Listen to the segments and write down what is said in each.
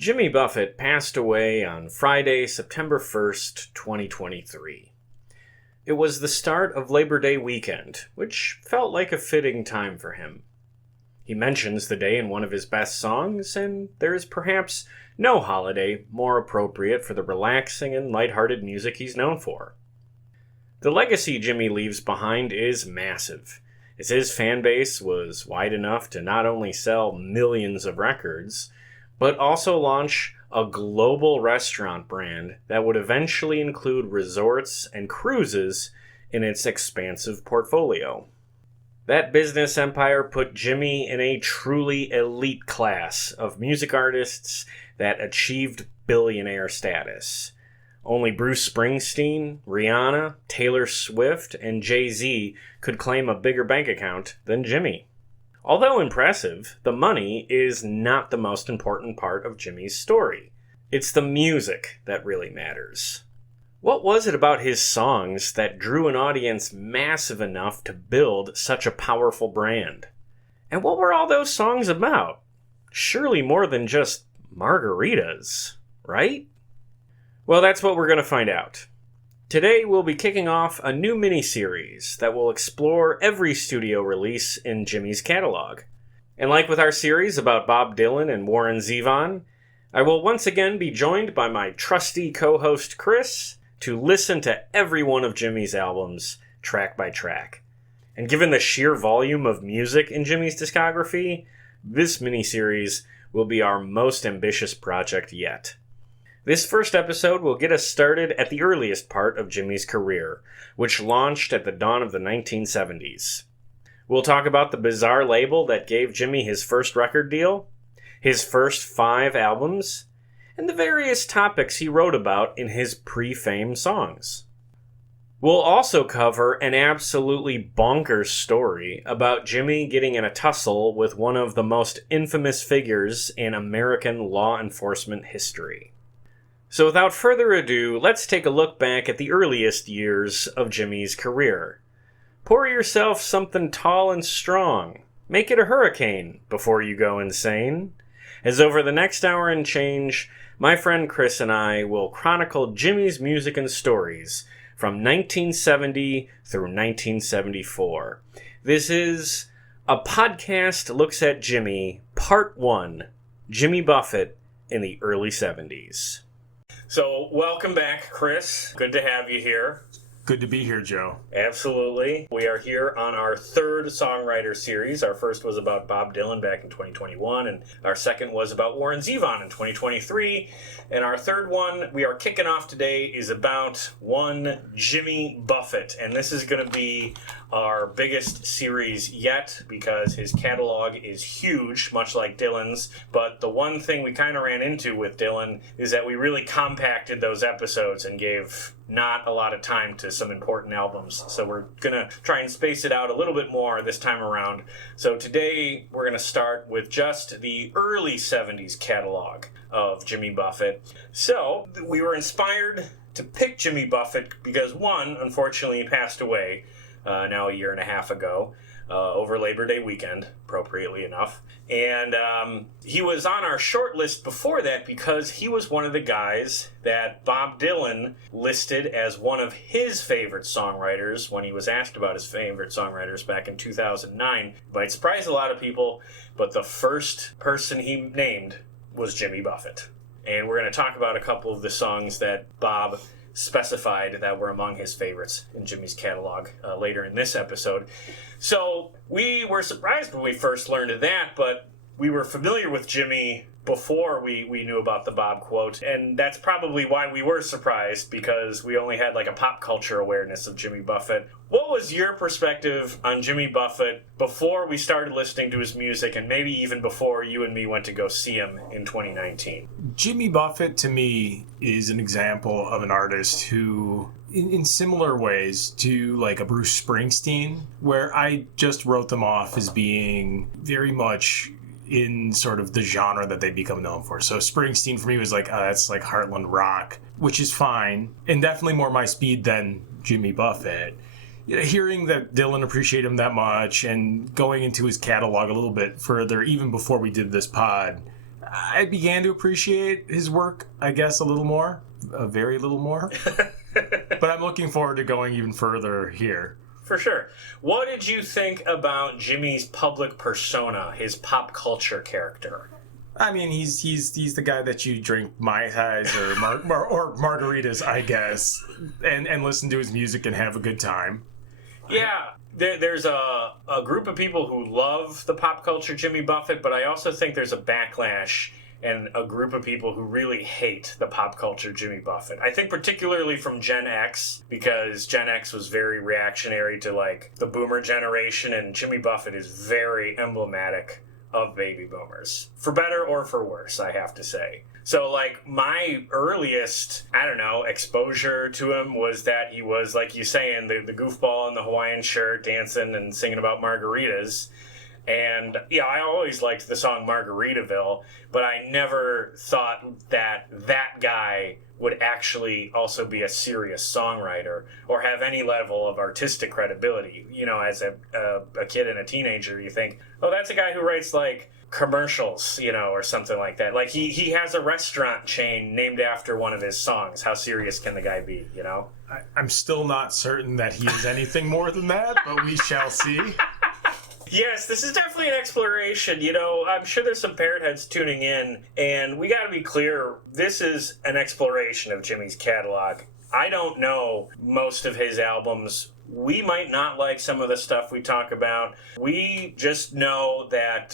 Jimmy Buffett passed away on Friday, September 1st, 2023. It was the start of Labor Day weekend, which felt like a fitting time for him. He mentions the day in one of his best songs, and there is perhaps no holiday more appropriate for the relaxing and lighthearted music he's known for. The legacy Jimmy leaves behind is massive, as his fan base was wide enough to not only sell millions of records, but also launch a global restaurant brand that would eventually include resorts and cruises in its expansive portfolio. That business empire put Jimmy in a truly elite class of music artists that achieved billionaire status. Only Bruce Springsteen, Rihanna, Taylor Swift, and Jay-Z could claim a bigger bank account than Jimmy. Although impressive, the money is not the most important part of Jimmy's story. It's the music that really matters. What was it about his songs that drew an audience massive enough to build such a powerful brand? And what were all those songs about? Surely more than just margaritas, right? Well, that's what we're going to find out. Today, we'll be kicking off a new mini-series that will explore every studio release in Jimmy's catalog. And like with our series about Bob Dylan and Warren Zevon, I will once again be joined by my trusty co-host Chris to listen to every one of Jimmy's albums, track by track. And given the sheer volume of music in Jimmy's discography, this mini-series will be our most ambitious project yet. This first episode will get us started at the earliest part of Jimmy's career, which launched at the dawn of the 1970s. We'll talk about the bizarre label that gave Jimmy his first record deal, his first 5 albums, and the various topics he wrote about in his pre-fame songs. We'll also cover an absolutely bonkers story about Jimmy getting in a tussle with one of the most infamous figures in American law enforcement history. So without further ado, let's take a look back at the earliest years of Jimmy's career. Pour yourself something tall and strong. Make it a hurricane before you go insane. As over the next hour and change, my friend Chris and I will chronicle Jimmy's music and stories from 1970 through 1974. This is a podcast looks at Jimmy, Part 1, Jimmy Buffett in the early 70s. So, welcome back, Chris. Good to have you here. Good to be here, Joe. Absolutely. We are here on our third songwriter series. Our first was about Bob Dylan back in 2021, and our second was about Warren Zevon in 2023. And our third one we are kicking off today is about one Jimmy Buffett. And this is going to be our biggest series yet because his catalog is huge, much like Dylan's. But the one thing we kind of ran into with Dylan is that we really compacted those episodes and gave not a lot of time to some important albums. So we're going to try and space it out a little bit more this time around. So today we're going to start with just the early 70s catalog of Jimmy Buffett. So we were inspired to pick Jimmy Buffett because one, unfortunately, he passed away now a year and a half ago. Over Labor Day weekend, appropriately enough. And he was on our short list before that because he was one of the guys that Bob Dylan listed as one of his favorite songwriters when he was asked about his favorite songwriters back in 2009. It might surprise a lot of people, but the first person he named was Jimmy Buffett. And we're going to talk about a couple of the songs that Bob specified that were among his favorites in Jimmy's catalog later in this episode. So we were surprised when we first learned of that, but we were familiar with Jimmy before we knew about the Bob quote, and that's probably why we were surprised, because we only had like a pop culture awareness of Jimmy Buffett. What was your perspective on Jimmy Buffett before we started listening to his music, and maybe even before you and me went to go see him in 2019? Jimmy Buffett, to me, is an example of an artist who, in similar ways to like a Bruce Springsteen, where I just wrote them off as being very much in sort of the genre that they become known for. So Springsteen for me was like, that's like Heartland rock, which is fine, and definitely more my speed than Jimmy Buffett. Hearing that Dylan appreciated him that much and going into his catalog a little bit further, even before we did this pod, I began to appreciate his work, I guess, a little more. A very little more. But I'm looking forward to going even further here. For sure. What did you think about Jimmy's public persona, his pop culture character? I mean, he's the guy that you drink Mai Tais or margaritas, I guess, and listen to his music and have a good time. Yeah, there's a group of people who love the pop culture Jimmy Buffett, but I also think there's a backlash and a group of people who really hate the pop culture Jimmy Buffett. I think particularly from Gen X, because Gen X was very reactionary to like the boomer generation, and Jimmy Buffett is very emblematic of baby boomers. For better or for worse, I have to say. So, like, my earliest, exposure to him was that he was, like you saying, the goofball in the Hawaiian shirt, dancing and singing about margaritas. And, yeah, I always liked the song Margaritaville, but I never thought that that guy would actually also be a serious songwriter or have any level of artistic credibility. You know, as a kid and a teenager, you think, oh, that's a guy who writes, like, commercials, or something like that. Like, he has a restaurant chain named after one of his songs. How serious can the guy be, I'm still not certain that he is anything more than that, but we shall see. Yes, this is definitely an exploration. I'm sure there's some parrot heads tuning in, and we got to be clear, this is an exploration of Jimmy's catalog. I don't know most of his albums. We might not like some of the stuff we talk about. We just know that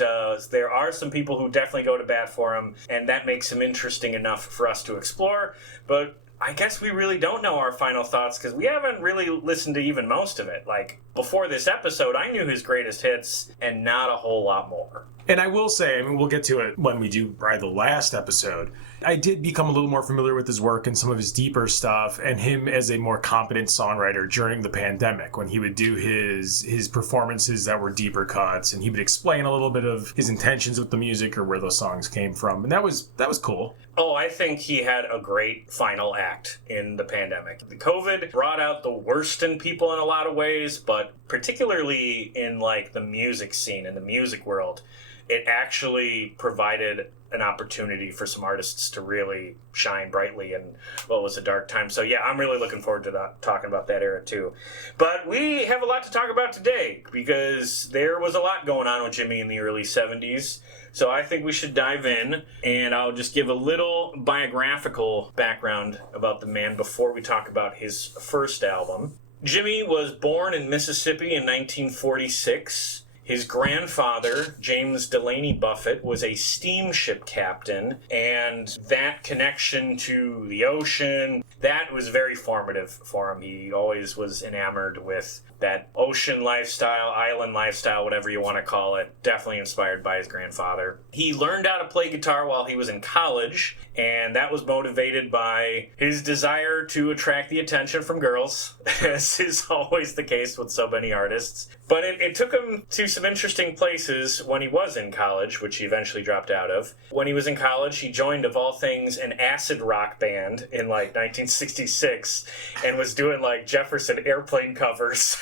there are some people who definitely go to bat for him, and that makes him interesting enough for us to explore. But I guess we really don't know our final thoughts because we haven't really listened to even most of it. Like, before this episode, I knew his greatest hits and not a whole lot more. And I will say, we'll get to it when we do probably the last episode. I did become a little more familiar with his work and some of his deeper stuff and him as a more competent songwriter during the pandemic when he would do his performances that were deeper cuts, and he would explain a little bit of his intentions with the music or where those songs came from. And that was cool. Oh, I think he had a great final act in the pandemic. The COVID brought out the worst in people in a lot of ways, but particularly in like the music scene, in the music world, it actually provided an opportunity for some artists to really shine brightly in what was a dark time. So yeah, I'm really looking forward to talking about that era too. But we have a lot to talk about today because there was a lot going on with Jimmy in the early 70s. So I think we should dive in, and I'll just give a little biographical background about the man before we talk about his first album. Jimmy was born in Mississippi in 1946. His grandfather, James Delaney Buffett, was a steamship captain, and that connection to the ocean, that was very formative for him. He always was enamored with that ocean lifestyle, island lifestyle, whatever you want to call it, definitely inspired by his grandfather. He learned how to play guitar while he was in college, and that was motivated by his desire to attract the attention from girls, as is always the case with so many artists. But it took him to some interesting places when he was in college, which he eventually dropped out of. When he was in college, he joined, of all things, an acid rock band in, like, 1966 and was doing, like, Jefferson Airplane covers.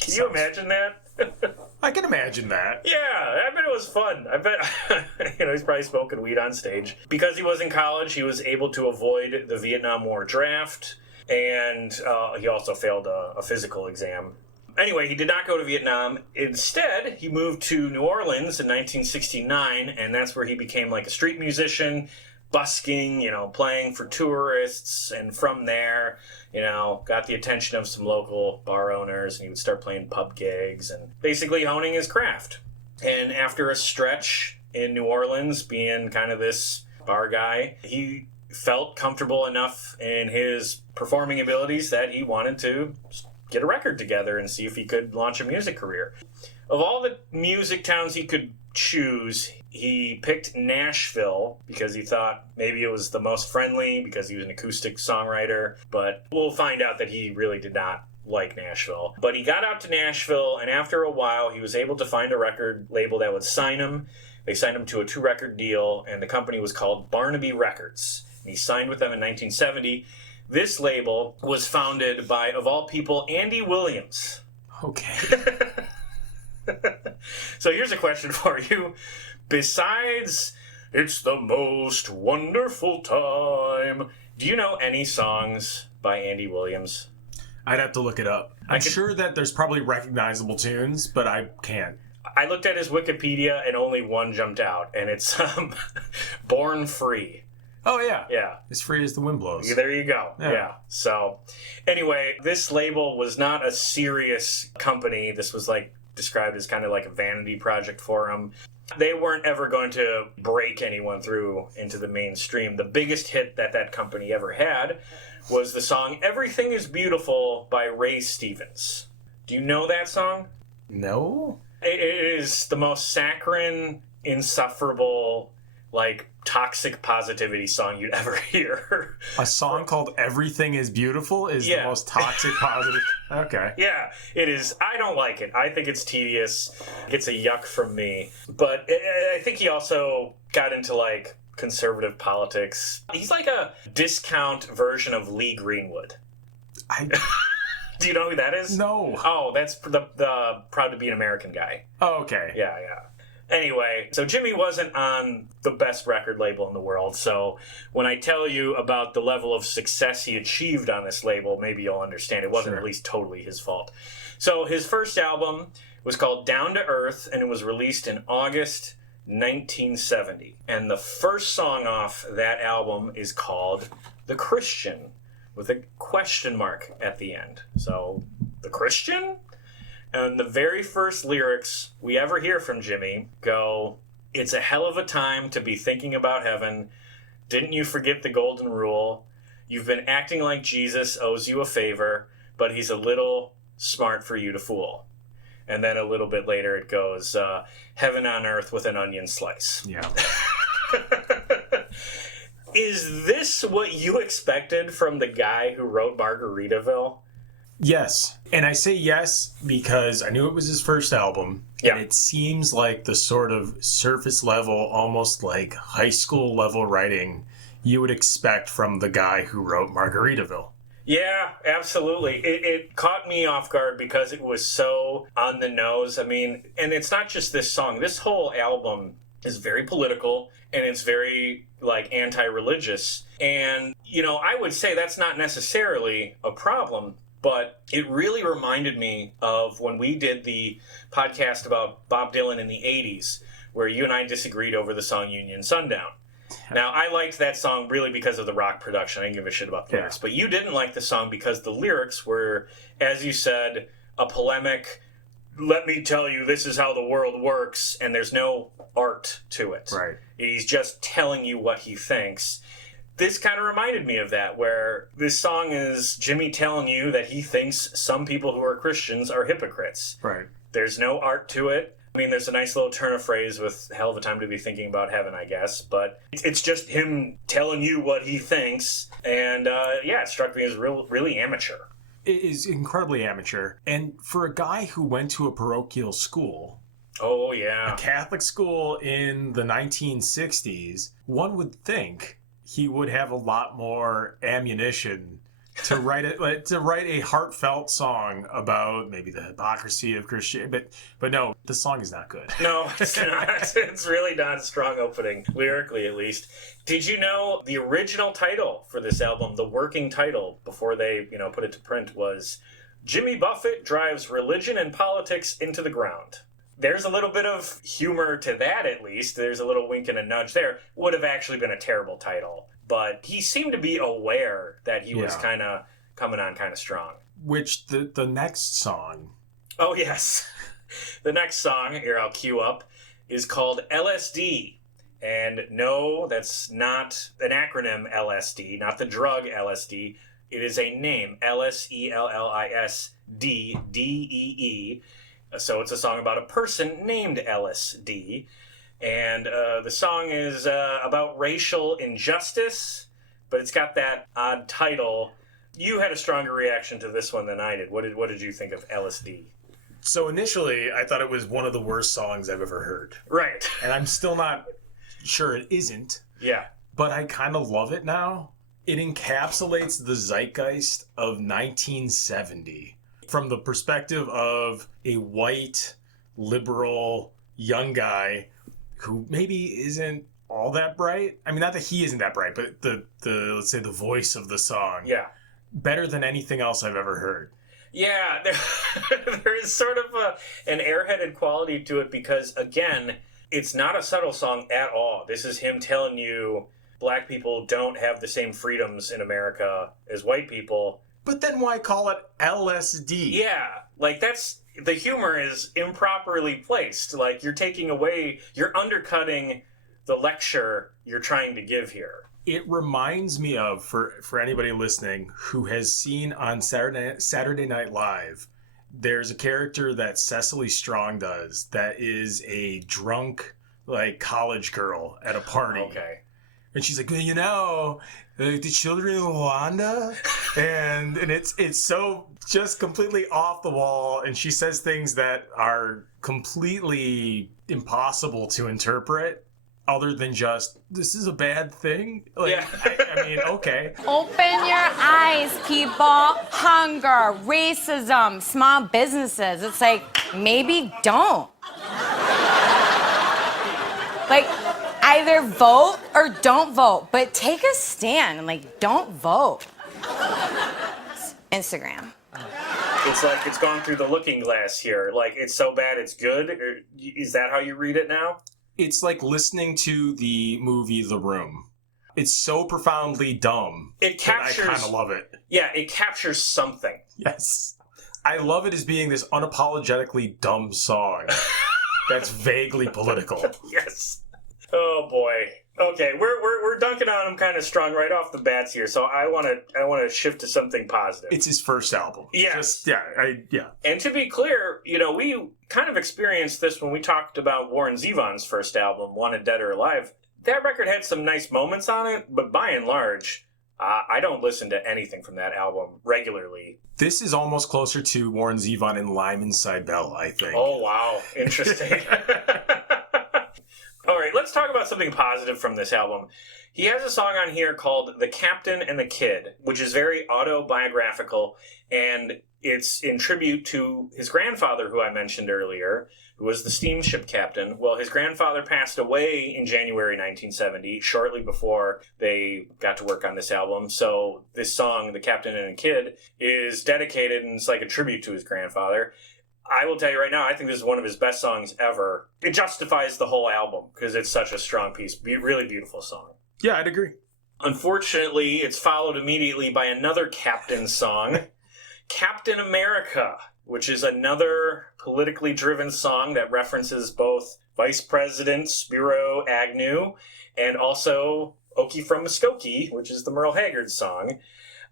Can you imagine that? I can imagine that. Yeah, I bet it was fun. I bet, he's probably smoking weed on stage. Because he was in college, he was able to avoid the Vietnam War draft, and he also failed a physical exam. Anyway, he did not go to Vietnam. Instead, he moved to New Orleans in 1969, and that's where he became like a street musician, busking, playing for tourists, and from there, got the attention of some local bar owners, and he would start playing pub gigs and basically honing his craft. And after a stretch in New Orleans, being kind of this bar guy, he felt comfortable enough in his performing abilities that he wanted to get a record together and see if he could launch a music career. Of all the music towns he could choose, he picked Nashville because he thought maybe it was the most friendly because he was an acoustic songwriter, but we'll find out that he really did not like Nashville. But he got out to Nashville, and after a while, he was able to find a record label that would sign him. They signed him to a 2-record deal, and the company was called Barnaby Records. And he signed with them in 1970. This label was founded by, of all people, Andy Williams. Okay. So here's a question for you. Besides It's the most wonderful time. Do you know any songs by Andy Williams? I'd have to look it up. I'm sure that there's probably recognizable tunes, but I can't. I looked at his Wikipedia and only one jumped out, and it's Born Free. Oh, yeah. Yeah. As free as the wind blows. There you go. Yeah. So, anyway, this label was not a serious company. This was described as kind of like a vanity project for him. They weren't ever going to break anyone through into the mainstream. The biggest hit that company ever had was the song Everything is Beautiful by Ray Stevens. Do you know that song? No. It is the most saccharine, insufferable, toxic positivity song you'd ever hear. A song called Everything is Beautiful is the most toxic positive. Okay. Yeah, it is. I don't like it. I think it's tedious. It's a yuck from me. But I think he also got into conservative politics. He's like a discount version of Lee Greenwood. Do you know who that is? No. Oh, that's the Proud to Be an American guy. Oh, okay. Yeah. Anyway, so Jimmy wasn't on the best record label in the world, so when I tell you about the level of success he achieved on this label, maybe you'll understand it wasn't at least totally his fault. So his first album was called Down to Earth, and it was released in August 1970. And the first song off that album is called The Christian, with a question mark at the end. So, The Christian? And the very first lyrics we ever hear from Jimmy go, "It's a hell of a time to be thinking about heaven. Didn't you forget the golden rule? You've been acting like Jesus owes you a favor, but he's a little smart for you to fool." And then a little bit later it goes, "Heaven on earth with an onion slice." Yeah. Is this what you expected from the guy who wrote Margaritaville? Yes. And I say yes because I knew it was his first album. Yeah. And it seems like the sort of surface level, almost like high school level writing you would expect from the guy who wrote Margaritaville. Yeah, absolutely. It caught me off guard because it was so on the nose. I mean, and it's not just this song. This whole album is very political and it's very anti-religious. And, I would say that's not necessarily a problem. But it really reminded me of when we did the podcast about Bob Dylan in the 80s, where you and I disagreed over the song Union Sundown. Now, I liked that song really because of the rock production. I didn't give a shit about the lyrics. But you didn't like the song because the lyrics were, as you said, a polemic, let me tell you this is how the world works, and there's no art to it. Right. He's just telling you what he thinks. This kind of reminded me of that, where this song is Jimmy telling you that he thinks some people who are Christians are hypocrites. Right. There's no art to it. I mean, there's a nice little turn of phrase with hell of a time to be thinking about heaven, I guess. But it's just him telling you what he thinks. And, it struck me as really amateur. It is incredibly amateur. And for a guy who went to a parochial school... Oh, yeah. A Catholic school in the 1960s, one would think... he would have a lot more ammunition to write a heartfelt song about maybe the hypocrisy of Christianity. But no, the song is not good. No, it's not. It's really not a strong opening, lyrically at least. Did you know the original title for this album, the working title before they put it to print, was Jimmy Buffett Drives Religion and Politics into the Ground? There's a little bit of humor to that, at least. There's a little wink and a nudge there. Would have actually been a terrible title. But he seemed to be aware that he was kind of coming on kind of strong. Which the next song... Oh, yes. The next song, here I'll cue up, is called LSD. And no, that's not an acronym LSD, not the drug LSD. It is a name, LSELLISD, D-E-E. So it's a song about a person named LSD. And the song is about racial injustice, but it's got that odd title. You had a stronger reaction to this one than I did. What did you think of LSD? So initially, I thought it was one of the worst songs I've ever heard. Right. And I'm still not sure it isn't. Yeah. But I kind of love it now. It encapsulates the zeitgeist of 1970 from the perspective of a white, liberal, young guy who maybe isn't all that bright. I mean, not that he isn't that bright, but the let's say the voice of the song. Yeah. Better than anything else I've ever heard. Yeah, there is sort of an airheaded quality to it because, again, it's not a subtle song at all. This is him telling you black people don't have the same freedoms in America as white people. But then why call it LSD? Yeah, like the humor is improperly placed. Like you're undercutting the lecture you're trying to give here. It reminds me of, for anybody listening who has seen on Saturday Night Live, there's a character that Cecily Strong does that is a drunk, like, college girl at a party. Okay. And she's like, the children of Rwanda? And it's so just completely off the wall. And she says things that are completely impossible to interpret other than just, this is a bad thing? Like, Yeah. I mean, okay. Open your eyes, people. Hunger, racism, small businesses. It's like, maybe don't. Like, either vote or don't vote, but take a stand and, like, don't vote. Instagram. It's like it's gone through the looking glass here. Like, it's so bad it's good? Or is that how you read it now? It's like listening to the movie The Room. It's so profoundly dumb. It captures. I kind of love it. Yeah, it captures something. Yes. I love it as being this unapologetically dumb song that's vaguely political. Yes. Oh boy. Okay, we're dunking on him kind of strong right off the bats here. So I want to shift to something positive. It's his first album. Yes. Yeah. And to be clear, we kind of experienced this when we talked about Warren Zevon's first album, Wanted Dead or Alive. That record had some nice moments on it, but by and large, I don't listen to anything from that album regularly. This is almost closer to Warren Zevon in Lime Inside Bell, I think. Oh, wow. Interesting. All right, let's talk about something positive from this album. He has a song on here called The Captain and the Kid, which is very autobiographical, and it's in tribute to his grandfather, who I mentioned earlier, who was the steamship captain. Well, his grandfather passed away in January 1970, shortly before they got to work on this album. So this song, The Captain and the Kid, is dedicated, and it's like a tribute to his grandfather. I will tell you right now, I think this is one of his best songs ever. It justifies the whole album because it's such a strong piece. Really beautiful song. Yeah, I'd agree. Unfortunately, it's followed immediately by another Captain song, Captain America, which is another politically driven song that references both Vice President Spiro Agnew and also Okie from Muskogee, which is the Merle Haggard song.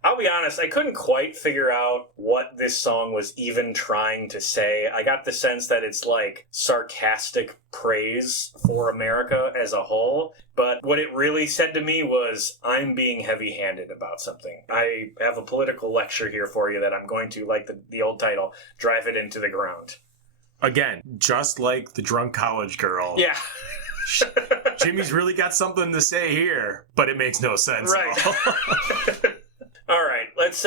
I'll be honest, I couldn't quite figure out what this song was even trying to say. I got the sense that it's like sarcastic praise for America as a whole. But what it really said to me was, I'm being heavy-handed about something. I have a political lecture here for you that I'm going to, like the old title, drive it into the ground. Again, just like the drunk college girl. Yeah. Jimmy's really got something to say here, but it makes no sense. Right. All right, let's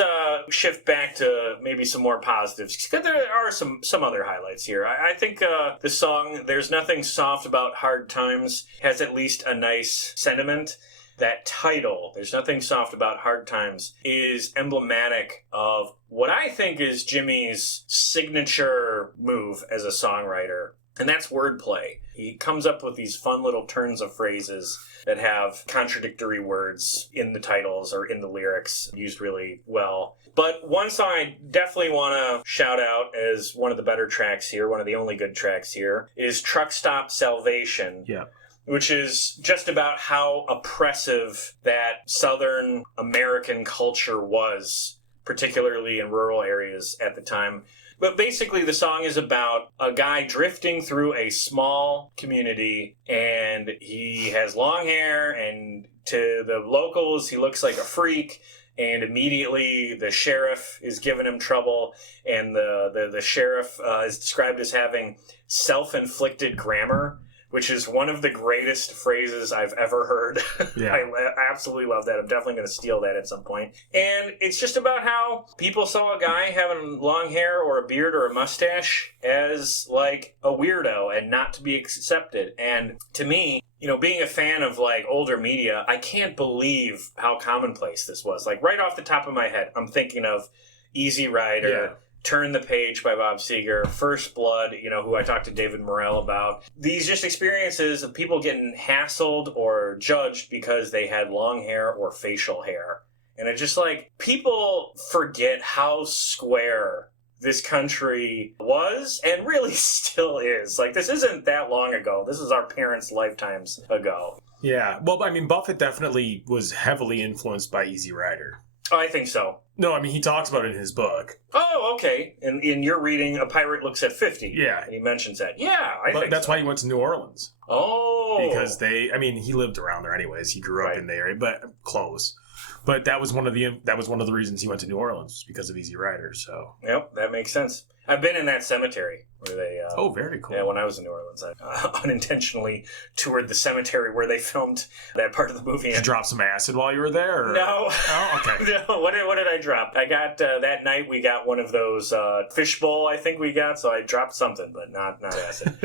shift back to maybe some more positives. Because there are some other highlights here. I think the song, There's Nothing Soft About Hard Times, has at least a nice sentiment. That title, There's Nothing Soft About Hard Times, is emblematic of what I think is Jimmy's signature move as a songwriter, and that's wordplay. He comes up with these fun little turns of phrases that have contradictory words in the titles or in the lyrics, used really well. But one song I definitely want to shout out as one of the better tracks here, one of the only good tracks here, is Truck Stop Salvation. Yeah. Which is just about how oppressive that Southern American culture was, particularly in rural areas at the time. But basically, the song is about a guy drifting through a small community, and he has long hair, and to the locals, he looks like a freak, and immediately the sheriff is giving him trouble, and the sheriff is described as having self-inflicted grammar, which is one of the greatest phrases I've ever heard. Yeah. I absolutely love that. I'm definitely going to steal that at some point. And it's just about how people saw a guy having long hair or a beard or a mustache as like a weirdo and not to be accepted. And to me, you know, being a fan of like older media, I can't believe how commonplace this was. Like right off the top of my head, I'm thinking of Easy Rider, Yeah. Turn the Page by Bob Seger, First Blood, you know, who I talked to David Morrell about. These just experiences of people getting hassled or judged because they had long hair or facial hair. And it's just like, people forget how square this country was and really still is. Like, this isn't that long ago. This is our parents' lifetimes ago. Yeah. Well, I mean, Buffett definitely was heavily influenced by Easy Rider. Oh, I think so. No, I mean, he talks about it in his book. Oh, okay. In your reading, A Pirate Looks at 50. Yeah. And he mentions that. Yeah, I think That's so. why he went to New Orleans. Oh. Because he lived around there anyways. He grew up in the area, but close. But that was one of the reasons he went to New Orleans, because of Easy Rider. So. Yep, that makes sense. I've been in that cemetery where they. Oh, very cool. Yeah, when I was in New Orleans, I unintentionally toured the cemetery where they filmed that part of the movie. Did you drop some acid while you were there? Or? No. Oh, okay. No. What did I drop? I got that night. We got one of those fishbowl. I think we got. So I dropped something, but not acid.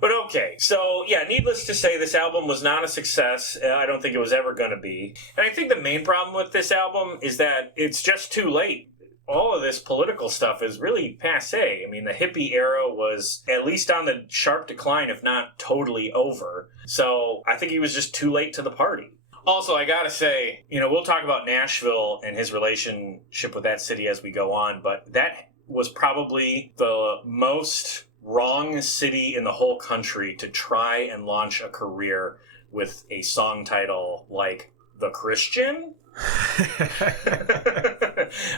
But okay. So yeah, needless to say, this album was not a success. I don't think it was ever going to be. And I think the main problem with this album is that it's just too late. All of this political stuff is really passé. I mean, the hippie era was at least on the sharp decline, if not totally over. So I think he was just too late to the party. Also, I gotta say, you know, we'll talk about Nashville and his relationship with that city as we go on, but that was probably the most wrong city in the whole country to try and launch a career with a song title like The Christian.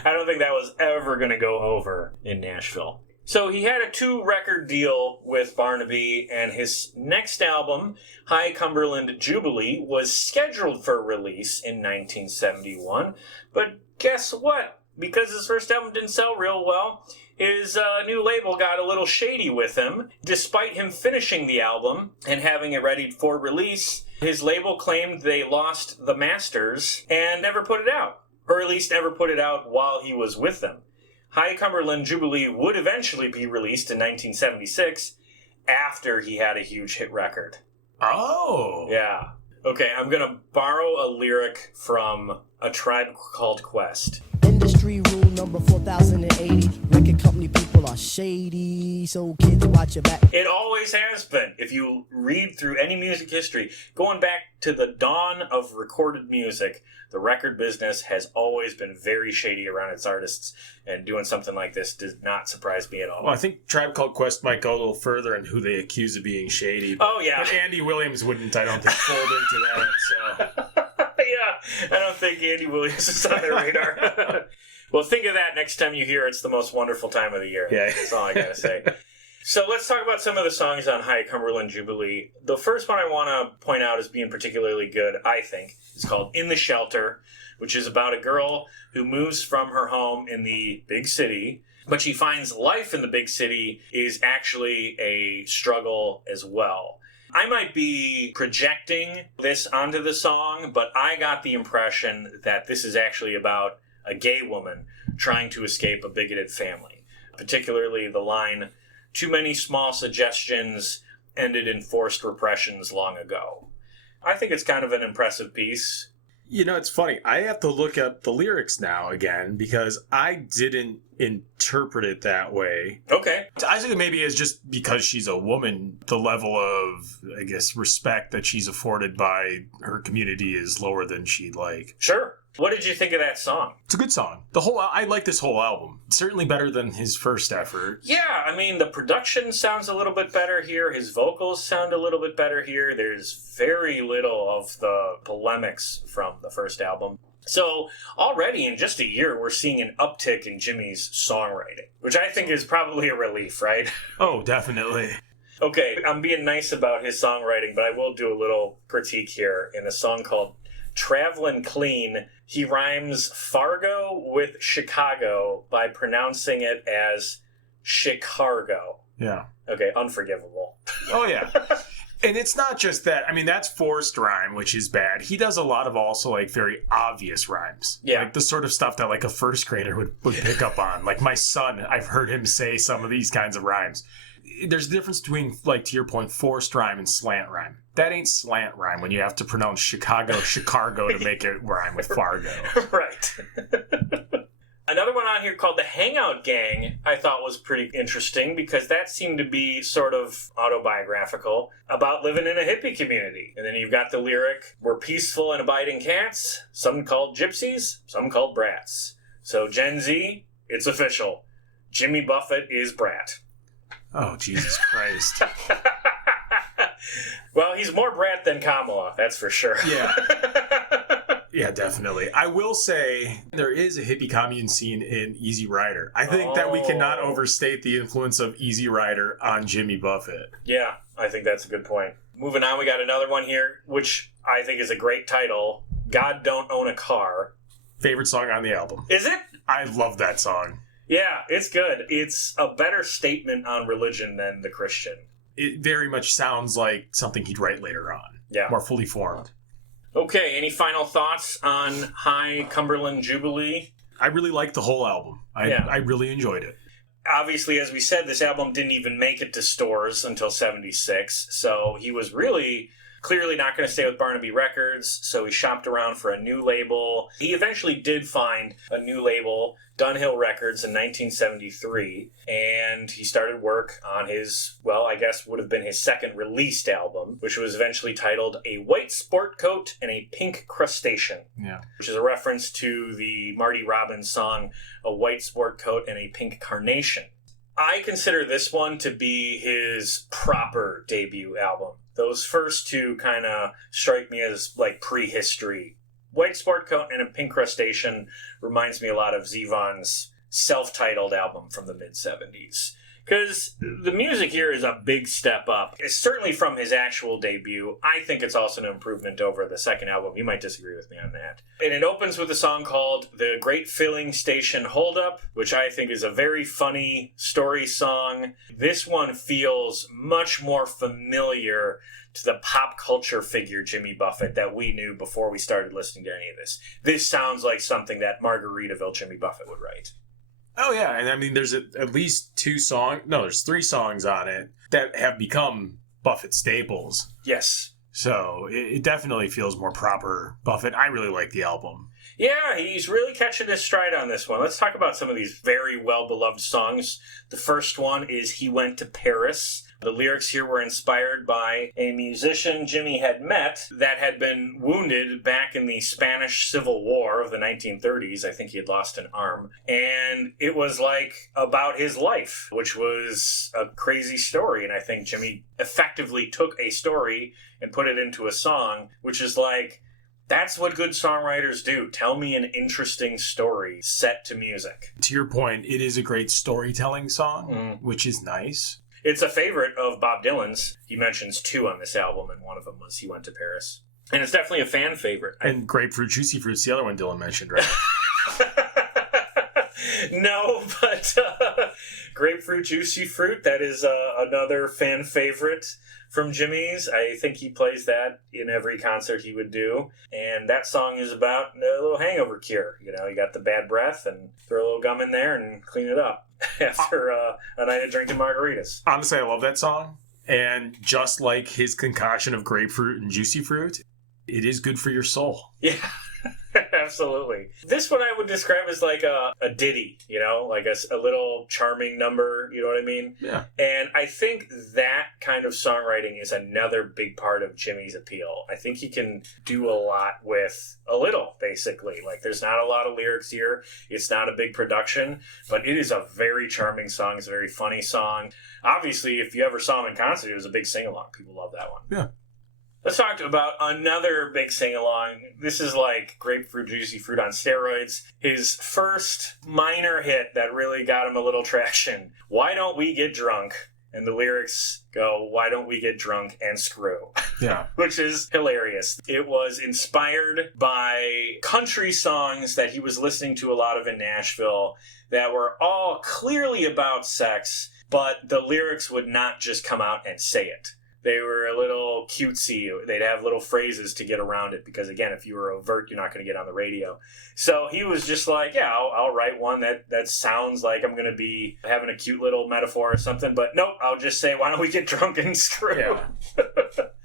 I don't think that was ever going to go over in Nashville. So he had a 2-record deal with Barnaby, and his next album, High Cumberland Jubilee, was scheduled for release in 1971. But guess what? Because his first album didn't sell real well, his new label got a little shady with him. Despite him finishing the album and having it ready for release, his label claimed they lost the masters and never put it out. Or at least never put it out while he was with them. High Cumberland Jubilee would eventually be released in 1976 after he had a huge hit record. Oh. Yeah. Okay, I'm going to borrow a lyric from A Tribe Called Quest. Industry rule number 4080. Record company people are shady, so kids watch your back. It always has been. If you read through any music history, going back to the dawn of recorded music, the record business has always been very shady around its artists, and doing something like this does not surprise me at all. Well, I think Tribe Called Quest might go a little further in who they accuse of being shady. Oh, yeah. But Andy Williams wouldn't, I don't think, fold into that. So. Yeah, I don't think Andy Williams is on the radar. Well, think of that next time you hear It's the Most Wonderful Time of the Year. Yeah. That's all I gotta say. So let's talk about some of the songs on High Cumberland Jubilee. The first one I want to point out as being particularly good, I think, is called In the Shelter, which is about a girl who moves from her home in the big city, but she finds life in the big city is actually a struggle as well. I might be projecting this onto the song, but I got the impression that this is actually about a gay woman trying to escape a bigoted family. Particularly the line, "Too many small suggestions ended in forced repressions long ago." I think it's kind of an impressive piece. You know, it's funny. I have to look at the lyrics now again because I didn't interpret it that way. Okay. I think maybe it's just because she's a woman, the level of, I guess, respect that she's afforded by her community is lower than she'd like. Sure. What did you think of that song? It's a good song. I like this whole album. Certainly better than his first effort. Yeah, I mean, the production sounds a little bit better here. His vocals sound a little bit better here. There's very little of the polemics from the first album. So already in just a year, we're seeing an uptick in Jimmy's songwriting, which I think is probably a relief, right? Oh, definitely. Okay, I'm being nice about his songwriting, but I will do a little critique here. In a song called Travelin' Clean, he rhymes Fargo with Chicago by pronouncing it as Chicago. Yeah. Okay, unforgivable. Oh, yeah. And it's not just that. I mean, that's forced rhyme, which is bad. He does a lot of also, like, very obvious rhymes. Yeah. Like, the sort of stuff that, like, a first grader would pick up on. Like, my son, I've heard him say some of these kinds of rhymes. There's a difference between, like, to your point, forced rhyme and slant rhyme. That ain't slant rhyme when you have to pronounce Chicago to make it rhyme with Fargo. Right. Another one on here called The Hangout Gang I thought was pretty interesting because that seemed to be sort of autobiographical about living in a hippie community. And then you've got the lyric, "We're peaceful and abiding cats, some called gypsies, some called brats. So Gen Z, it's official. Jimmy Buffett is brat." Oh, Jesus Christ. Well, he's more brat than Kamala, that's for sure. Yeah. Yeah, definitely. I will say there is a hippie commune scene in Easy Rider. I think that we cannot overstate the influence of Easy Rider on Jimmy Buffett. Yeah, I think that's a good point. Moving on, we got another one here, which I think is a great title. God Don't Own a Car. Favorite song on the album. Is it? I love that song. Yeah, it's good. It's a better statement on religion than The Christian. It very much sounds like something he'd write later on. Yeah. More fully formed. Okay, any final thoughts on High Cumberland Jubilee? I really liked the whole album. I really enjoyed it. Obviously, as we said, this album didn't even make it to stores until 76, so he was really clearly not going to stay with Barnaby Records, so he shopped around for a new label. He eventually did find a new label, Dunhill Records, in 1973, and he started work on his, well, I guess would have been his second released album, which was eventually titled A White Sport Coat and a Pink Crustacean, which is a reference to the Marty Robbins song, A White Sport Coat and a Pink Carnation. I consider this one to be his proper debut album. Those first two kind of strike me as like prehistory. White Sport Coat and a Pink Crustacean reminds me a lot of Zevon's self-titled album from the mid-70s. Because the music here is a big step up. It's certainly from his actual debut. I think it's also an improvement over the second album. You might disagree with me on that. And it opens with a song called The Great Filling Station Holdup, which I think is a very funny story song. This one feels much more familiar to the pop culture figure Jimmy Buffett that we knew before we started listening to any of this. This sounds like something that Margaritaville Jimmy Buffett would write. Oh, yeah. And I mean, there's at least there's 3 songs on it that have become Buffett staples. Yes. So it definitely feels more proper Buffett. I really like the album. Yeah, he's really catching his stride on this one. Let's talk about some of these very well-beloved songs. The first one is He Went to Paris. The lyrics here were inspired by a musician Jimmy had met that had been wounded back in the Spanish Civil War of the 1930s. I think he had lost an arm. And it was like about his life, which was a crazy story. And I think Jimmy effectively took a story and put it into a song, which is like, that's what good songwriters do. Tell me an interesting story set to music. To your point, it is a great storytelling song, which is nice. It's a favorite of Bob Dylan's. He mentions 2 on this album, and one of them was He Went to Paris. And it's definitely a fan favorite. And Grapefruit Juicy Fruit's the other one Dylan mentioned, right? No, but Grapefruit Juicy Fruit, that is another fan favorite from Jimmy's. I think he plays that in every concert he would do. And that song is about a little hangover cure. You know, you got the bad breath and throw a little gum in there and clean it up after a night of drinking margaritas. Honestly, I love that song. And just like his concoction of grapefruit and juicy fruit, it is good for your soul. Yeah. Absolutely. This one I would describe as like a ditty, you know, like a little charming number, you know what I mean? Yeah. And I think that kind of songwriting is another big part of Jimmy's appeal. I think he can do a lot with a little, basically. Like, there's not a lot of lyrics here. It's not a big production, but it is a very charming song. It's a very funny song. Obviously, if you ever saw him in concert, it was a big sing-along. People love that one. Yeah. Let's talk about another big sing-along. This is like Grapefruit Juicy Fruit on steroids. His first minor hit that really got him a little traction. Why Don't We Get Drunk? And the lyrics go, why don't we get drunk and screw? Yeah. Which is hilarious. It was inspired by country songs that he was listening to a lot of in Nashville that were all clearly about sex, but the lyrics would not just come out and say it. They were a little cutesy. They'd have little phrases to get around it because, again, if you were overt, you're not going to get on the radio. So he was just like, yeah, I'll write one that sounds like I'm going to be having a cute little metaphor or something. But nope, I'll just say, why don't we get drunk and screw? Yeah.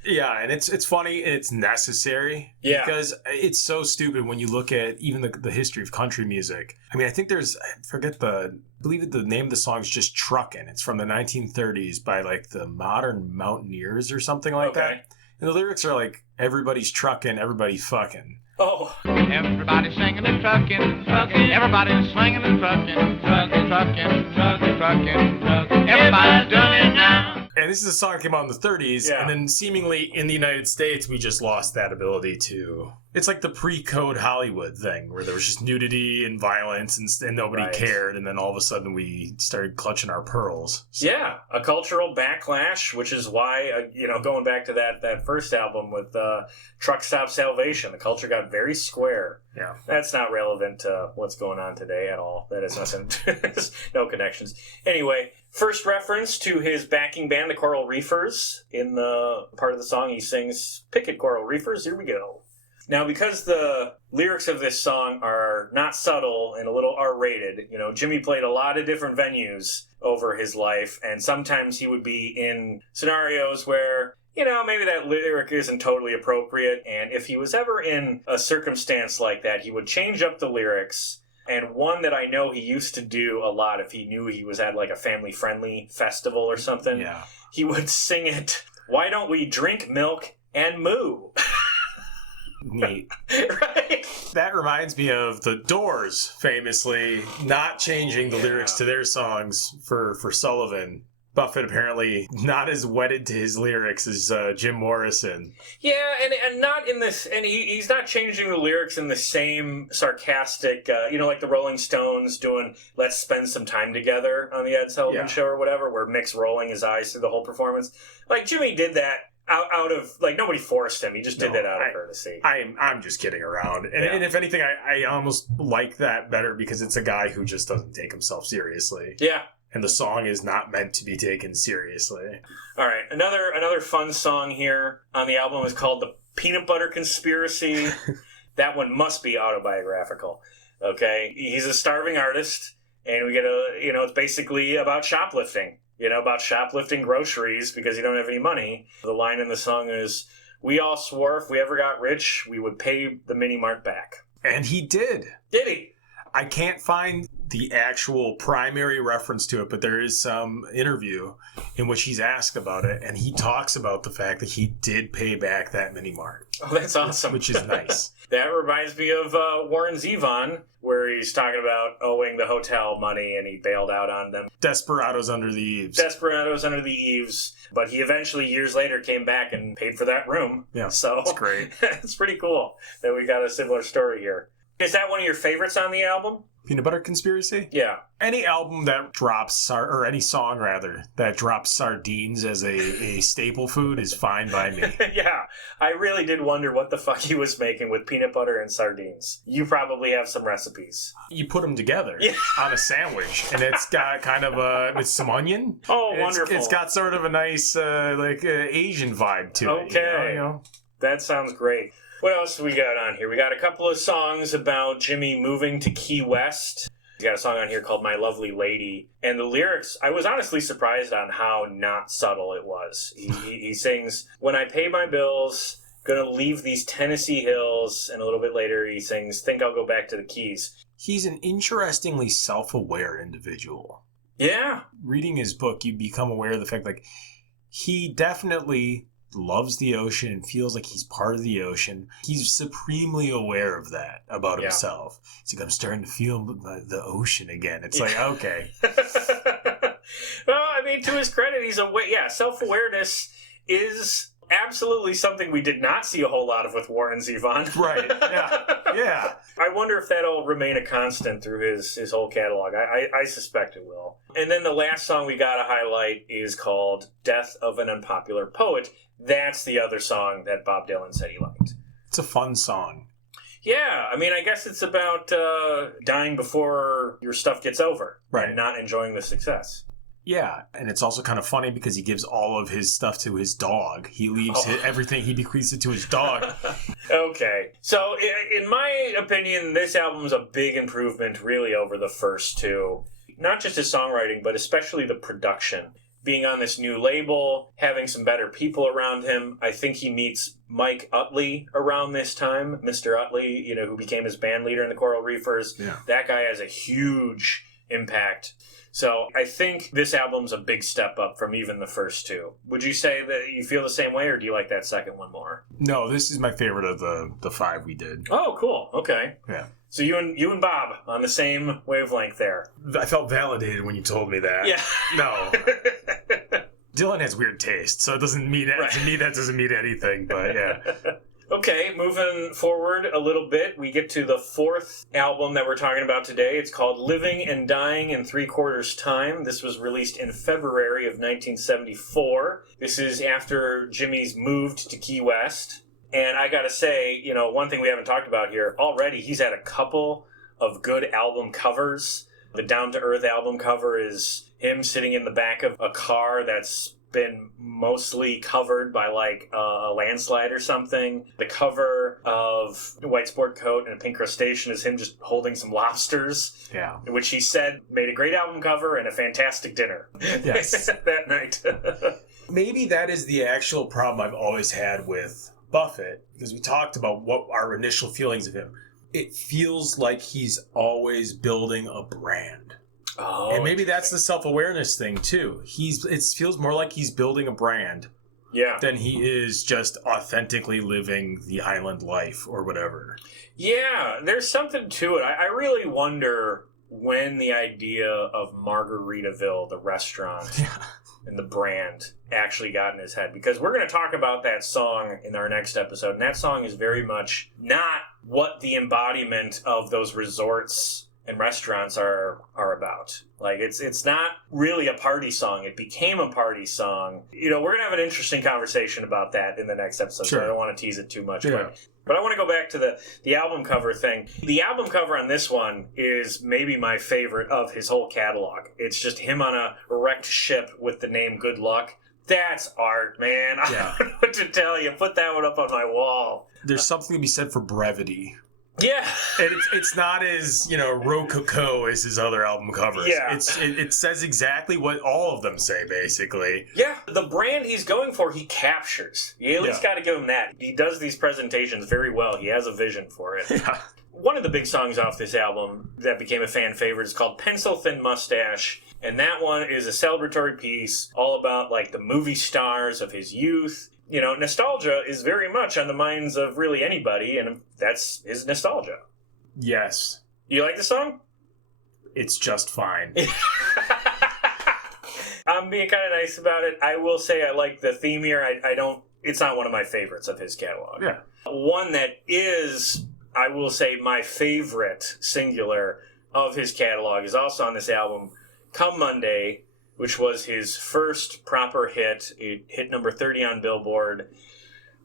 Yeah, and it's funny and it's necessary. Yeah. Because it's so stupid when you look at even the history of country music. I mean, I think I believe the name of the song is just Truckin'. It's from the 1930s by like the Modern Mountaineers or something like that. And the lyrics are like, everybody's trucking, everybody's fucking. Oh. Everybody's singing and trucking, trucking. Everybody's swinging and trucking, trucking, trucking, trucking, trucking, trucking. Everybody's doing it now. And this is a song that came out in the 30s, Yeah. and then seemingly in the United States, we just lost that ability to... It's like the pre-code Hollywood thing, where there was just nudity and violence, and nobody cared, and then all of a sudden we started clutching our pearls. So. Yeah, a cultural backlash, which is why, going back to that first album with Truck Stop Salvation, the culture got very square. Yeah. That's not relevant to what's going on today at all. That has nothing, no connections. Anyway, first reference to his backing band, the Coral Reefers. In the part of the song he sings, "Picket Coral Reefers, here we go." Now, because the lyrics of this song are not subtle and a little R-rated, Jimmy played a lot of different venues over his life, and sometimes he would be in scenarios where, maybe that lyric isn't totally appropriate, and if he was ever in a circumstance like that, he would change up the lyrics. And one that I know he used to do a lot if he knew he was at like a family-friendly festival or something, he would sing it, "Why don't we drink milk and moo?" Neat. Right? That reminds me of the Doors, famously not changing the lyrics to their songs for Sullivan. Buffett apparently not as wedded to his lyrics as Jim Morrison. Yeah, and not in this, and he's not changing the lyrics in the same sarcastic, like the Rolling Stones doing "Let's Spend Some Time Together" on the Ed Sullivan Show or whatever, where Mick's rolling his eyes through the whole performance. Like Jimmy did that out of, like, nobody forced him. He just did that out of courtesy. I'm just kidding around. And if anything, I almost like that better because it's a guy who just doesn't take himself seriously. Yeah. And the song is not meant to be taken seriously. All right. Another fun song here on the album is called "The Peanut Butter Conspiracy." That one must be autobiographical. Okay. He's a starving artist, and we get it's basically about shoplifting. About shoplifting groceries because you don't have any money. The line in the song is, "We all swore if we ever got rich, we would pay the mini mart back." And he did. Did he? I can't find the actual primary reference to it, but there is some interview in which he's asked about it, and he talks about the fact that he did pay back that mini mart. Oh, that's awesome. Which is nice. That reminds me of Warren Zevon, where he's talking about owing the hotel money, and he bailed out on them. Desperados Under the Eaves. Desperados Under the Eaves. But he eventually, years later, came back and paid for that room. Yeah, so that's great. It's pretty cool that we got a similar story here. Is that one of your favorites on the album? Peanut Butter Conspiracy? Yeah. Any album that drops, or any song rather, that drops sardines as a staple food is fine by me. Yeah. I really did wonder what the fuck he was making with peanut butter and sardines. You probably have some recipes. You put them together on a sandwich, and it's got kind of with some onion. Oh, wonderful. It's got sort of a nice, Asian vibe to it. Okay. That sounds great. What else do we got on here? We got a couple of songs about Jimmy moving to Key West. He's got a song on here called "My Lovely Lady." And the lyrics, I was honestly surprised on how not subtle it was. He sings, "When I pay my bills, gonna leave these Tennessee hills." And a little bit later he sings, "Think I'll go back to the Keys." He's an interestingly self-aware individual. Yeah. Reading his book, you become aware of the fact, like, he definitely loves the ocean and feels like he's part of the ocean. He's supremely aware of that about himself. It's like, I'm starting to feel the ocean again. It's like, okay. Well, I mean, to his credit, he's aware. Yeah, self-awareness is absolutely something we did not see a whole lot of with Warren Zevon. Right, yeah. I wonder if that'll remain a constant through his whole catalog. I suspect it will. And then the last song we got to highlight is called "Death of an Unpopular Poet." That's the other song that Bob Dylan said he liked. It's a fun song. Yeah, I mean, I guess it's about dying before your stuff gets over. Right. And not enjoying the success. Yeah, and it's also kind of funny because he gives all of his stuff to his dog. He leaves everything, he bequeaths it to his dog. Okay. So, in my opinion, this album's a big improvement, really, over the first two. Not just his songwriting, but especially the production. Being on this new label, having some better people around him. I think he meets Mike Utley around this time. Mr. Utley, who became his band leader in the Coral Reefers. Yeah. That guy has a huge impact. So I think this album's a big step up from even the first two. Would you say that you feel the same way, or do you like that second one more? No, this is my favorite of the five we did. Oh, cool. Okay. Yeah. So you and Bob on the same wavelength there. I felt validated when you told me that. Yeah. No. Dylan has weird taste, so it doesn't mean that. Right. To me, that doesn't mean anything, but yeah. Okay, moving forward a little bit, we get to the fourth album that we're talking about today. It's called Living and Dying in 3/4 Time. This was released in February of 1974. This is after Jimmy's moved to Key West. And I gotta say, one thing we haven't talked about here, already he's had a couple of good album covers. The Down to Earth album cover is him sitting in the back of a car that's been mostly covered by like a landslide or something. The cover of White Sport Coat and a Pink Crustacean is him just holding some lobsters. Yeah. Which he said made a great album cover and a fantastic dinner. Yes. That night. Maybe that is the actual problem I've always had with Buffett, because we talked about what our initial feelings of him. It feels like he's always building a brand. Oh, and maybe that's the self-awareness thing too. It feels more like he's building a brand, than he is just authentically living the island life or whatever. Yeah, there's something to it. I really wonder when the idea of Margaritaville, the restaurant, and the brand actually got in his head. Because we're going to talk about that song in our next episode, and that song is very much not what the embodiment of those resorts and restaurants are about. Like, it's not really a party song. It became a party song. We're going to have an interesting conversation about that in the next episode, so I don't want to tease it too much. Yeah. But I want to go back to the album cover thing. The album cover on this one is maybe my favorite of his whole catalog. It's just him on a wrecked ship with the name Good Luck. That's art, man. Yeah. I don't know what to tell you. Put that one up on my wall. There's something to be said for brevity. Yeah. And it's not as, rococo as his other album covers. Yeah. It says exactly what all of them say, basically. Yeah. The brand he's going for, he captures. You at least got to give him that. He does these presentations very well. He has a vision for it. Yeah. One of the big songs off this album that became a fan favorite is called Pencil Thin Mustache. And that one is a celebratory piece all about, like, the movie stars of his youth. Nostalgia is very much on the minds of really anybody, and that's his nostalgia. Yes. You like the song? It's just fine. I'm being kind of nice about it. I will say I like the theme here. It's not one of my favorites of his catalog. Yeah. One that is, I will say, my favorite, singular, of his catalog is also on this album, Come Monday, which was his first proper hit. It hit number 30 on Billboard.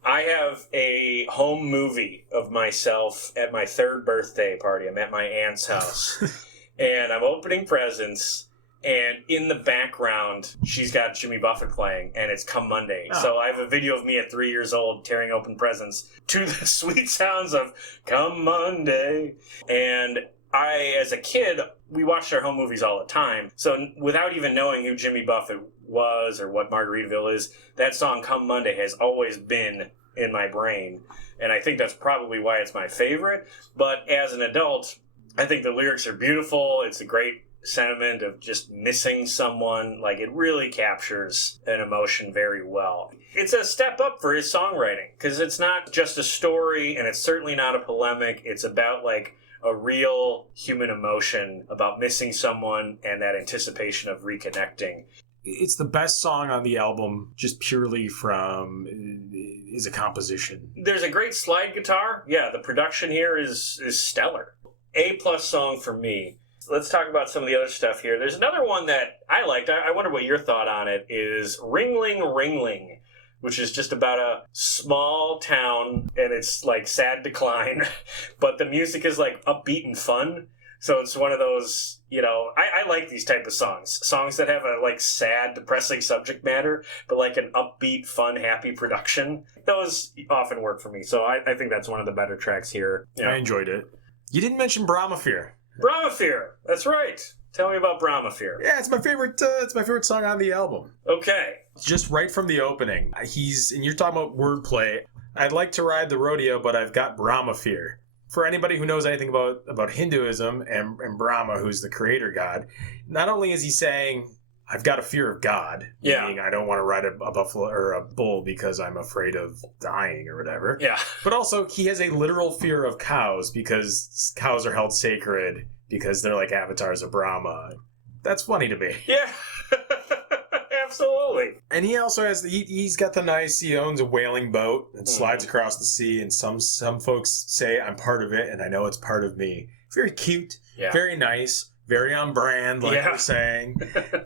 I have a home movie of myself at my 3rd birthday party. I'm at my aunt's house. And I'm opening presents. And in the background, she's got Jimmy Buffett playing. And it's Come Monday. Oh. So I have a video of me at 3 years old tearing open presents to the sweet sounds of Come Monday. And as a kid, we watched our home movies all the time. So without even knowing who Jimmy Buffett was or what Margaritaville is, that song Come Monday has always been in my brain. And I think that's probably why it's my favorite. But as an adult, I think the lyrics are beautiful. It's a great sentiment of just missing someone. Like, it really captures an emotion very well. It's a step up for his songwriting, because it's not just a story, and it's certainly not a polemic. It's about, like, a real human emotion about missing someone and that anticipation of reconnecting. It's the best song on the album, just purely from is a composition. There's a great slide guitar. Yeah, the production here is stellar. A+ song for me. Let's talk about some of the other stuff here. There's another one that I liked. I wonder what your thought on it is. Ringling Ringling, which is just about a small town, and it's like sad decline, but the music is like upbeat and fun. So it's one of those, I like these type of songs that have a sad, depressing subject matter, but like an upbeat, fun, happy production. Those often work for me. So I think that's one of the better tracks here. I enjoyed it. You didn't mention Brahmafear. Brahmafear, that's right. Tell me about Brahmafear. Yeah, it's my favorite song on the album. Okay. Just right from the opening, and you're talking about wordplay. I'd like to ride the rodeo, but I've got Brahmafear. For anybody who knows anything about Hinduism and Brahma, who's the creator god, not only is he saying, I've got a fear of God, meaning I don't want to ride a buffalo or a bull because I'm afraid of dying or whatever. Yeah. But also, he has a literal fear of cows because cows are held sacred because they're like avatars of Brahma. That's funny to me. Yeah. Absolutely. And he also has, he's got he owns a whaling boat and slides across the sea, and some folks say, I'm part of it, and I know it's part of me. Very cute, very nice, very on brand, like we're saying.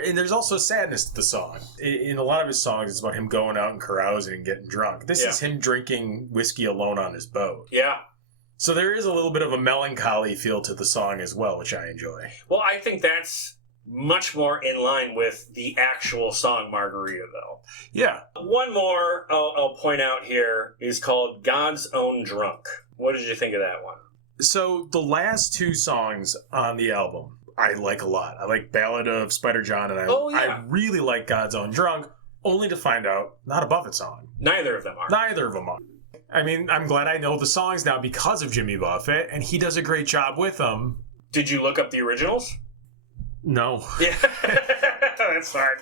And there's also sadness to the song. In a lot of his songs, it's about him going out and carousing and getting drunk. This is him drinking whiskey alone on his boat. Yeah. So there is a little bit of a melancholy feel to the song as well, which I enjoy. Well, I think that's much more in line with the actual song Margaritaville. Yeah. One more I'll point out here is called God's Own Drunk. What did you think of that one? So the last two songs on the album I like a lot. I like Ballad of Spider John, and I really like God's Own Drunk, only to find out not a Buffett song. Neither of them are. Neither of them are. I mean, I'm glad I know the songs now because of Jimmy Buffett, and he does a great job with them. Did you look up the originals? No. Yeah, that's hard.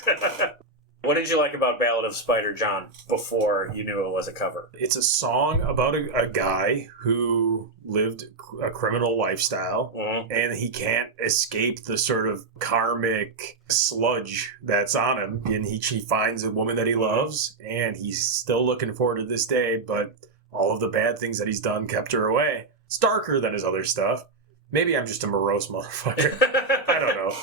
What did you like about Ballad of Spider John before you knew it was a cover? It's a song about a guy who lived a criminal lifestyle, and he can't escape the sort of karmic sludge that's on him. And he finds a woman that he loves, and he's still looking forward to this day, but all of the bad things that he's done kept her away. It's darker than his other stuff. Maybe I'm just a morose motherfucker. I don't know.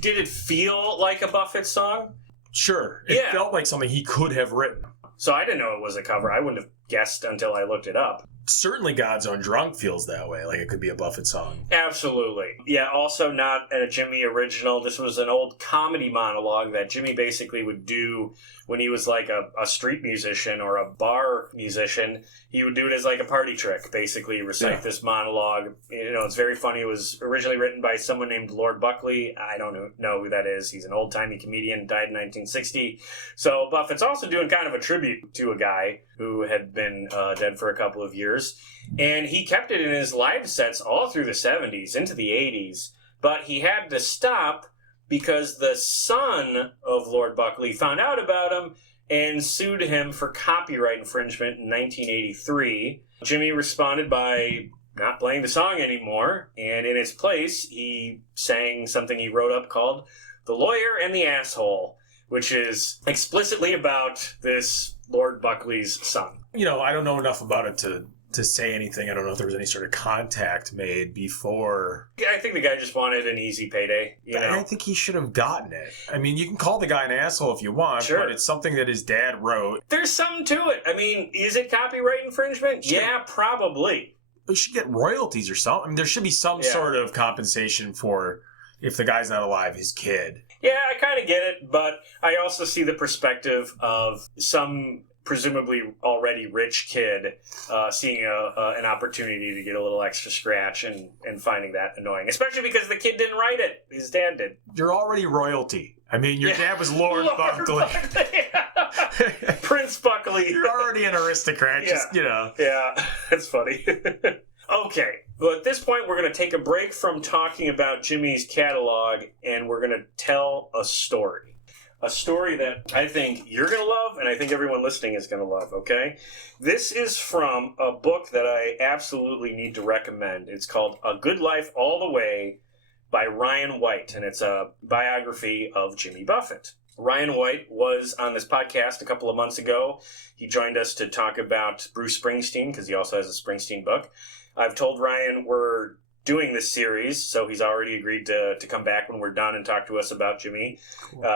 Did it feel like a Buffett song? Sure. It felt like something he could have written. So I didn't know it was a cover. I wouldn't have guessed until I looked it up. Certainly God's Own Drunk feels that way, like it could be a Buffett song. Absolutely. Yeah, also not a Jimmy original. This was an old comedy monologue that Jimmy basically would do when he was like a street musician or a bar musician. He would do it as like a party trick, basically recite this monologue. It's very funny. It was originally written by someone named Lord Buckley. I don't know who that is. He's an old-timey comedian, died in 1960. So Buffett's also doing kind of a tribute to a guy who had been dead for a couple of years. And he kept it in his live sets all through the 70s, into the 80s. But he had to stop because the son of Lord Buckley found out about him and sued him for copyright infringement in 1983. Jimmy responded by not playing the song anymore, and in its place, he sang something he wrote up called The Lawyer and the Asshole, which is explicitly about this Lord Buckley's son. I don't know enough about it to say anything. I don't know if there was any sort of contact made before. Yeah, I think the guy just wanted an easy payday. I think he should have gotten it. I mean, you can call the guy an asshole if you want, but it's something that his dad wrote. There's something to it. I mean, is it copyright infringement? Yeah, probably. But you should get royalties or something. I mean, there should be some sort of compensation for, if the guy's not alive, his kid. Yeah, I kind of get it, but I also see the perspective of some presumably already rich kid seeing an opportunity to get a little extra scratch and finding that annoying, especially because the kid didn't write it. His dad did. You're already royalty. I mean, your dad was Lord Buckley. Prince Buckley. You're already an aristocrat. Just, Yeah, that's funny. Okay, well, at this point, we're going to take a break from talking about Jimmy's catalog, and we're going to tell a story. A story that I think you're going to love, and I think everyone listening is going to love, okay? This is from a book that I absolutely need to recommend. It's called A Good Life All the Way by Ryan White, and it's a biography of Jimmy Buffett. Ryan White was on this podcast a couple of months ago. He joined us to talk about Bruce Springsteen, because he also has a Springsteen book. I've told Ryan we're doing this series, so he's already agreed to come back when we're done and talk to us about Jimmy,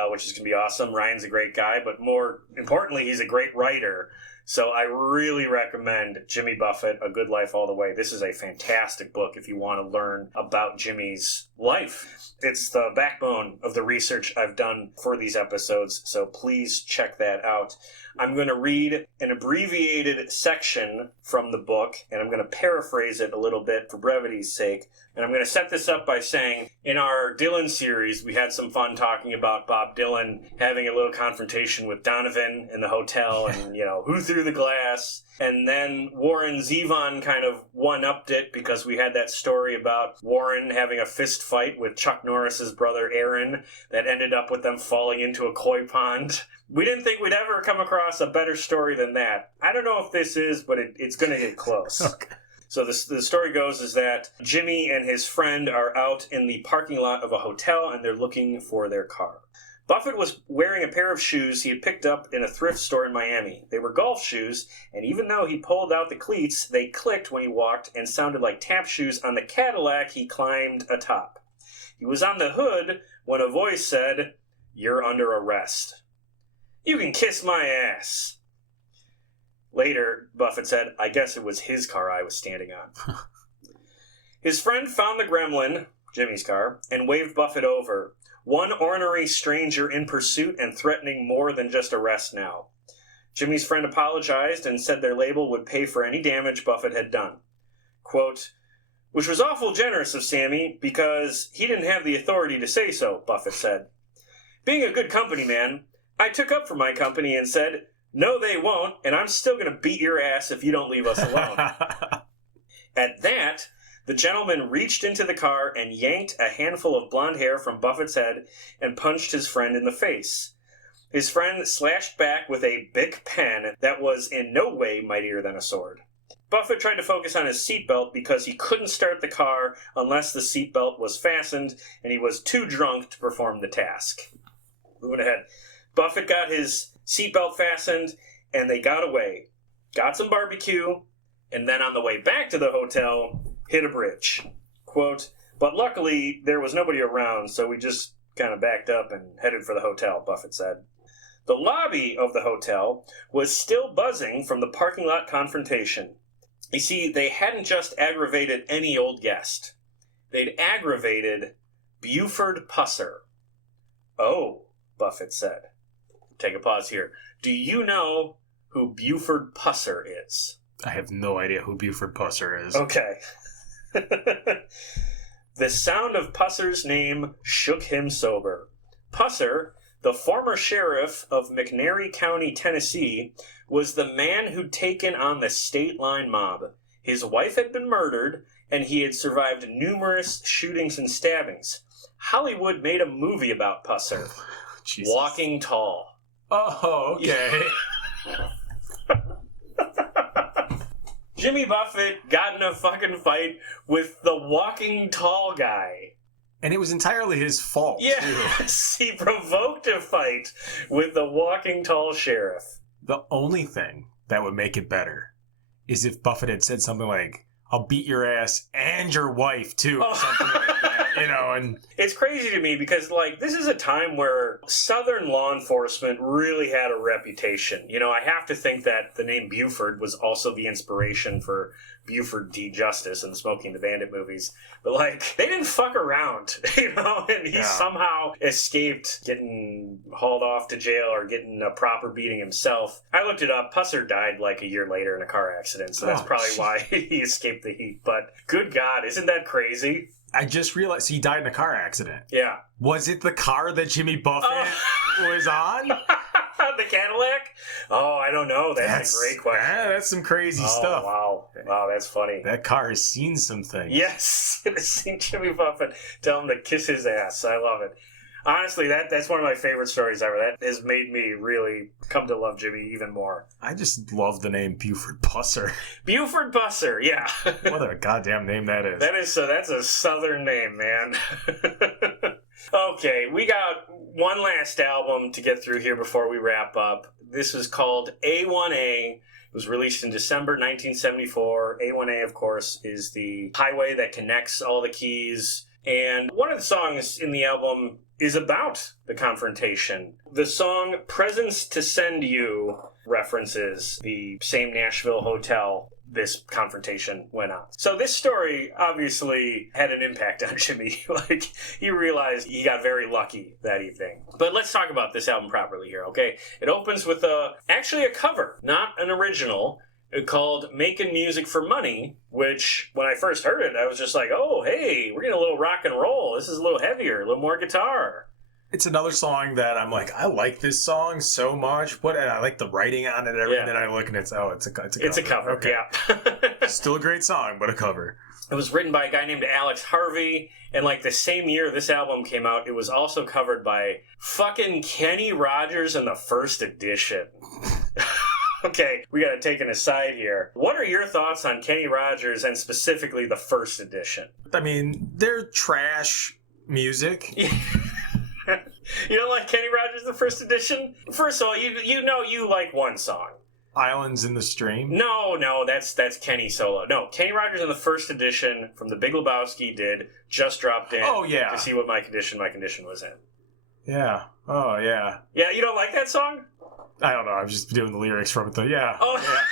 which is going to be awesome. Ryan's a great guy, but more importantly, he's a great writer. So I really recommend Jimmy Buffett, A Good Life All the Way. This is a fantastic book if you want to learn about Jimmy's life. It's the backbone of the research I've done for these episodes, so please check that out. I'm going to read an abbreviated section from the book, and I'm going to paraphrase it a little bit for brevity's sake. And I'm going to set this up by saying, in our Dylan series, we had some fun talking about Bob Dylan having a little confrontation with Donovan in the hotel, and, who threw the glass. And then Warren Zevon kind of one-upped it because we had that story about Warren having a fist fight with Chuck Norris's brother Aaron that ended up with them falling into a koi pond. We didn't think we'd ever come across a better story than that. I don't know if this is, but it's going to get close. Okay. So the story goes is that Jimmy and his friend are out in the parking lot of a hotel and they're looking for their car. Buffett was wearing a pair of shoes he had picked up in a thrift store in Miami. They were golf shoes, and even though he pulled out the cleats, they clicked when he walked and sounded like tap shoes on the Cadillac he climbed atop. He was on the hood when a voice said, "You're under arrest." "You can kiss my ass." Later, Buffett said, "I guess it was his car I was standing on." His friend found the gremlin, Jimmy's car, and waved Buffett over. One ornery stranger in pursuit and threatening more than just arrest now. Jimmy's friend apologized and said their label would pay for any damage Buffett had done. Quote, "Which was awful generous of Sammy because he didn't have the authority to say so," Buffett said. "Being a good company man, I took up for my company and said, 'No, they won't, and I'm still going to beat your ass if you don't leave us alone.'" At that, the gentleman reached into the car and yanked a handful of blonde hair from Buffett's head and punched his friend in the face. His friend slashed back with a Bic pen that was in no way mightier than a sword. Buffett tried to focus on his seatbelt because he couldn't start the car unless the seatbelt was fastened, and he was too drunk to perform the task. Moving ahead. Buffett got his seatbelt fastened, and they got away. Got some barbecue, and then on the way back to the hotel, hit a bridge. Quote, "But luckily, there was nobody around, so we just kind of backed up and headed for the hotel," Buffett said. The lobby of the hotel was still buzzing from the parking lot confrontation. You see, they hadn't just aggravated any old guest. They'd aggravated Buford Pusser. "Oh," Buffett said. Take a pause here. Do you know who Buford Pusser is? I have no idea who Buford Pusser is. Okay. The sound of Pusser's name shook him sober. Pusser, the former sheriff of McNairy County, Tennessee, was the man who'd taken on the State Line mob. His wife had been murdered, and he had survived numerous shootings and stabbings. Hollywood made a movie about Pusser. Jesus. Walking Tall. Oh, okay. Jimmy Buffett got in a fucking fight with the Walking Tall guy. And it was entirely his fault, too. Yes, he provoked a fight with the Walking Tall sheriff. The only thing that would make it better is if Buffett had said something like, "I'll beat your ass and your wife, too," or something like that. And it's crazy to me because, this is a time where Southern law enforcement really had a reputation. I have to think that the name Buford was also the inspiration for Buford D. Justice and the Smokey and the Bandit movies. But, they didn't fuck around, and he somehow escaped getting hauled off to jail or getting a proper beating himself. I looked it up. Pusser died, a year later in a car accident, so that's probably why he escaped the heat. But, good God, isn't that crazy? I just realized he died in a car accident. Yeah. Was it the car that Jimmy Buffett was on? The Cadillac? Oh, I don't know. That's a great question. That's some crazy stuff. Wow, that's funny. That car has seen some things. Yes, it's seen Jimmy Buffett tell him to kiss his ass. I love it. Honestly, that's one of my favorite stories ever. That has made me really come to love Jimmy even more. I just love the name Buford Pusser. Buford Pusser, yeah. What a goddamn name that is. That's a Southern name, man. Okay, we got one last album to get through here before we wrap up. This is called A1A. It was released in December 1974. A1A, of course, is the highway that connects all the keys And one of the songs in the album is about the confrontation. The song Presents to Send You references the same Nashville hotel this confrontation went on. So this story obviously had an impact on Jimmy. Like, he realized he got very lucky that evening. But let's talk about this album properly here, okay? It opens with actually a cover, not an original, called Making Music for Money, which, when I first heard it, I was just like, oh, hey, we're getting a little rock and roll. This is a little heavier, a little more guitar. It's another song that I'm like, I like this song so much. And I like the writing on it and everything. And then I look and it's a cover. It's a cover, okay. Yeah. Still a great song, but a cover. It was written by a guy named Alex Harvey, and like the same year this album came out, it was also covered by fucking Kenny Rogers in the first edition. Okay, we gotta take an aside here. What are your thoughts on Kenny Rogers and specifically the first edition? I mean, they're trash music. You don't like Kenny Rogers the first edition? First of all, you know you like one song. Islands in the Stream? No, that's Kenny solo. No, Kenny Rogers in the first edition from The Big Lebowski did Just Dropped In to see what my condition was in. Yeah. Oh, yeah. Yeah, you don't like that song? I don't know. I was just doing the lyrics from it, though. Yeah. Oh, yeah.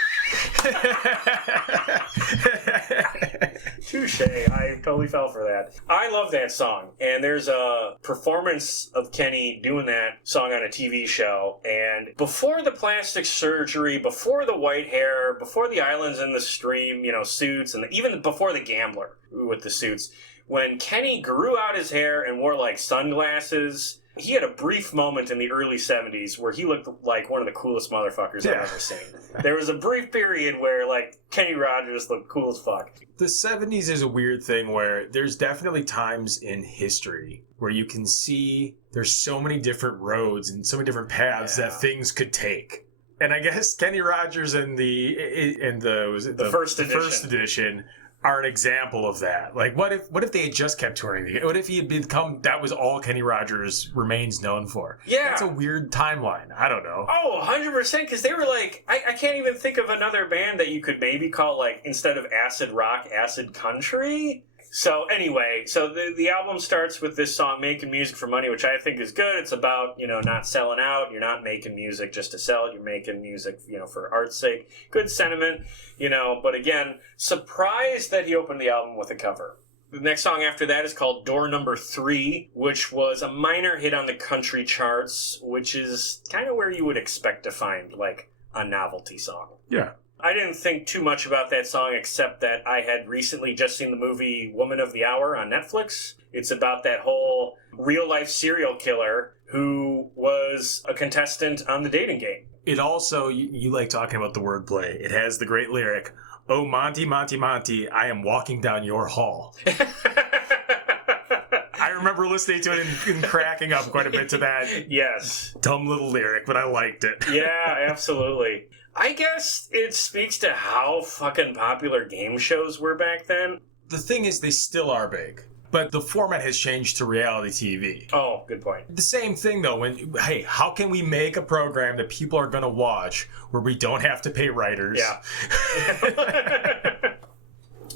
Touche. I totally fell for that. I love that song. And there's a performance of Kenny doing that song on a TV show. And before the plastic surgery, before the white hair, before the Islands in the Stream, suits, and even before the Gambler with the suits, when Kenny grew out his hair and wore like sunglasses, he had a brief moment in the early 70s where he looked like one of the coolest motherfuckers I've ever seen. There was a brief period where, like, Kenny Rogers looked cool as fuck. The 70s is a weird thing where there's definitely times in history where you can see there's so many different roads and so many different paths that things could take. And I guess Kenny Rogers and the first edition are an example of that. Like, what if they had just kept touring? What if he had become, that was all Kenny Rogers remains known for? Yeah. That's a weird timeline. I don't know. Oh, 100%, because they were like, I can't even think of another band that you could maybe call, like, instead of acid rock, acid country. So anyway, the album starts with this song, Making Music for Money, which I think is good. It's about, not selling out. You're not making music just to sell it. You're making music, for art's sake. Good sentiment, but again, surprised that he opened the album with a cover. The next song after that is called Door Number 3, which was a minor hit on the country charts, which is kind of where you would expect to find, like, a novelty song. Yeah. I didn't think too much about that song except that I had recently just seen the movie Woman of the Hour on Netflix. It's about that whole real-life serial killer who was a contestant on The Dating Game. It also, you like talking about the wordplay. It has the great lyric, "Oh, Monty, Monty, Monty, I am walking down your hall." I remember listening to it and cracking up quite a bit to that. Yes. Dumb little lyric, but I liked it. Yeah, absolutely. I guess it speaks to how fucking popular game shows were back then. The thing is, they still are big, but the format has changed to reality TV. Oh, good point. The same thing, though, how can we make a program that people are going to watch where we don't have to pay writers? Yeah.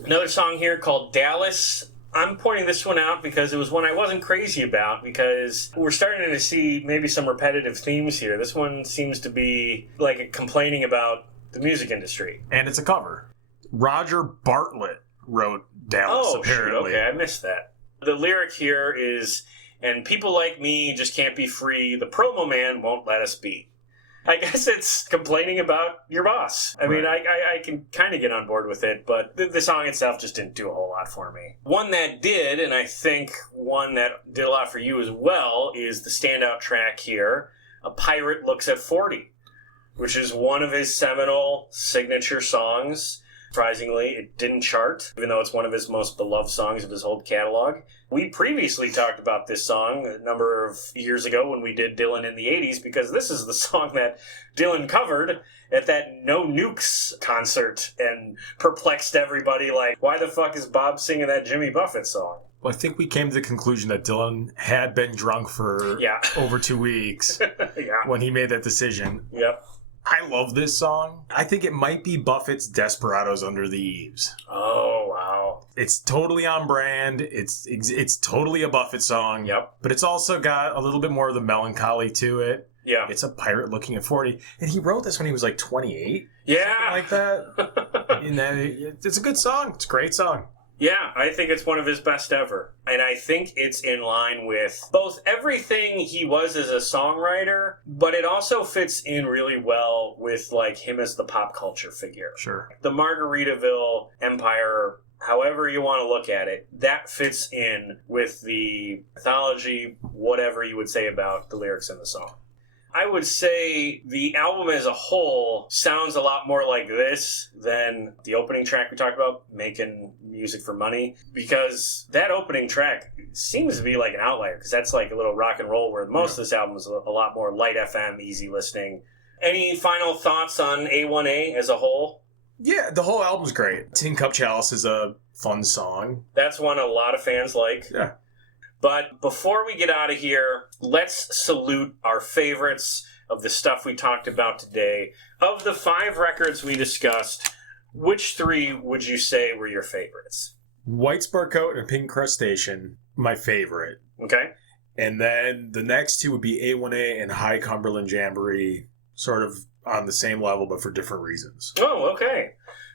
Another song here called Dallas. I'm pointing this one out because it was one I wasn't crazy about, because we're starting to see maybe some repetitive themes here. This one seems to be like complaining about the music industry. And it's a cover. Roger Bartlett wrote Dallas, apparently. Shoot, okay, I missed that. The lyric here is, "And people like me just can't be free. The promo man won't let us be." I guess it's complaining about your boss. I mean, I can kind of get on board with it, but the song itself just didn't do a whole lot for me. One that did, and I think one that did a lot for you as well, is the standout track here, A Pirate Looks at 40, which is one of his seminal signature songs. Surprisingly, it didn't chart, even though it's one of his most beloved songs of his whole catalog. We previously talked about this song a number of years ago when we did Dylan in the 80s, because this is the song that Dylan covered at that No Nukes concert and perplexed everybody like, why the fuck is Bob singing that Jimmy Buffett song? Well, I think we came to the conclusion that Dylan had been drunk for over 2 weeks when he made that decision. Yep. I love this song. I think it might be Buffett's Desperados Under the Eaves. Oh, wow. It's totally on brand. It's totally a Buffett song. Yep. But it's also got a little bit more of the melancholy to it. Yeah. It's a pirate looking at 40. And he wrote this when he was like 28. Yeah. Something like that. And then it's a good song. It's a great song. Yeah, I think it's one of his best ever. And I think it's in line with both everything he was as a songwriter, but it also fits in really well with like him as the pop culture figure. Sure. The Margaritaville empire, however you want to look at it, that fits in with the mythology, whatever you would say about the lyrics in the song. I would say the album as a whole sounds a lot more like this than the opening track we talked about, Making Music for Money, because that opening track seems to be like an outlier, because that's like a little rock and roll, where most of this album is a lot more light FM, easy listening. Any final thoughts on A1A as a whole? Yeah, the whole album's great. Tin Cup Chalice is a fun song. That's one a lot of fans like. Yeah. But before we get out of here, let's salute our favorites of the stuff we talked about today. Of the 5 records we discussed, which 3 would you say were your favorites? White Sport Coat and Pink Crustacean, my favorite. Okay. And then the next 2 would be A1A and High Cumberland Jamboree, sort of on the same level, but for different reasons. Oh, okay.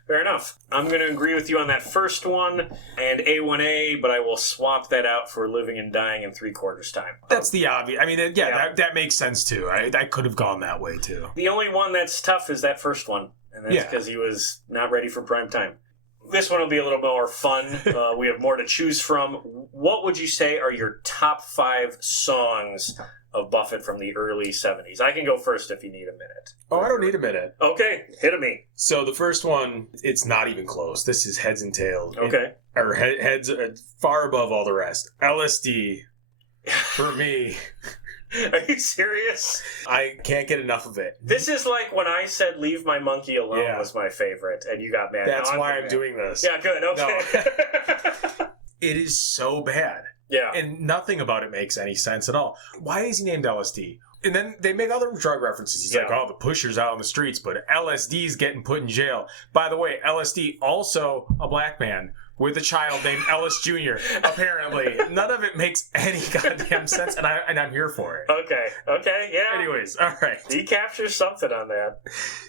Fair enough. I'm going to agree with you on that first one and A1A, but I will swap that out for Living and Dying in 3/4 time. That's the obvious. I mean, yeah. That makes sense too. I could have gone that way too. The only one that's tough is that first one, and that's because he was not ready for prime time. This one will be a little more fun. We have more to choose from. What would you say are your top 5 songs of Buffett from the early 70s? I can go first if you need a minute. Oh, I don't need a minute. Okay, hit me. So the first one, it's not even close. This is Heads and Tails. Okay. Heads are far above all the rest. LSD, for me. Are you serious? I can't get enough of it. This is like when I said Leave My Monkey Alone was my favorite, and you got mad. That's why I'm doing this. Yeah, good, okay. No. It is so bad. Yeah. And nothing about it makes any sense at all. Why is he named LSD? And then they make other drug references. He's like, oh, the pusher's out on the streets, but LSD's getting put in jail. By the way, LSD, also a black man with a child named Ellis Jr., apparently. None of it makes any goddamn sense, and I'm here for it. Okay, yeah. Anyways, all right. He captures something on that.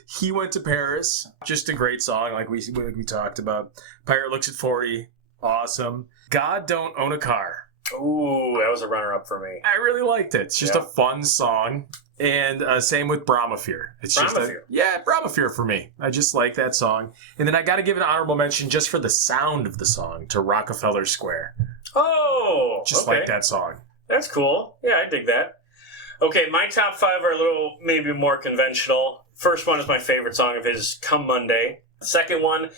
He Went to Paris. Just a great song, like we talked about. Pirate Looks at 40. Awesome. God Don't Own a Car. Ooh, that was a runner-up for me. I really liked it. It's just a fun song. And same with Brahmafear. It's Brahmafear. Brahmafear for me. I just like that song. And then I got to give an honorable mention just for the sound of the song to Rockefeller Square. Oh, just like that song. That's cool. Yeah, I dig that. Okay, my top 5 are a little maybe more conventional. First one is my favorite song of his, Come Monday. The second one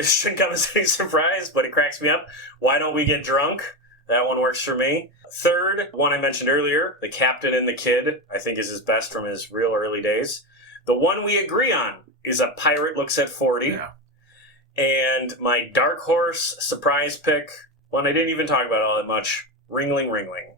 shouldn't come as any surprise, but it cracks me up. Why Don't We Get Drunk? That one works for me. Third, one I mentioned earlier, The Captain and the Kid, I think is his best from his real early days. The one we agree on is A Pirate Looks at 40. Yeah. And my dark horse surprise pick, one I didn't even talk about all that much, Ringling Ringling.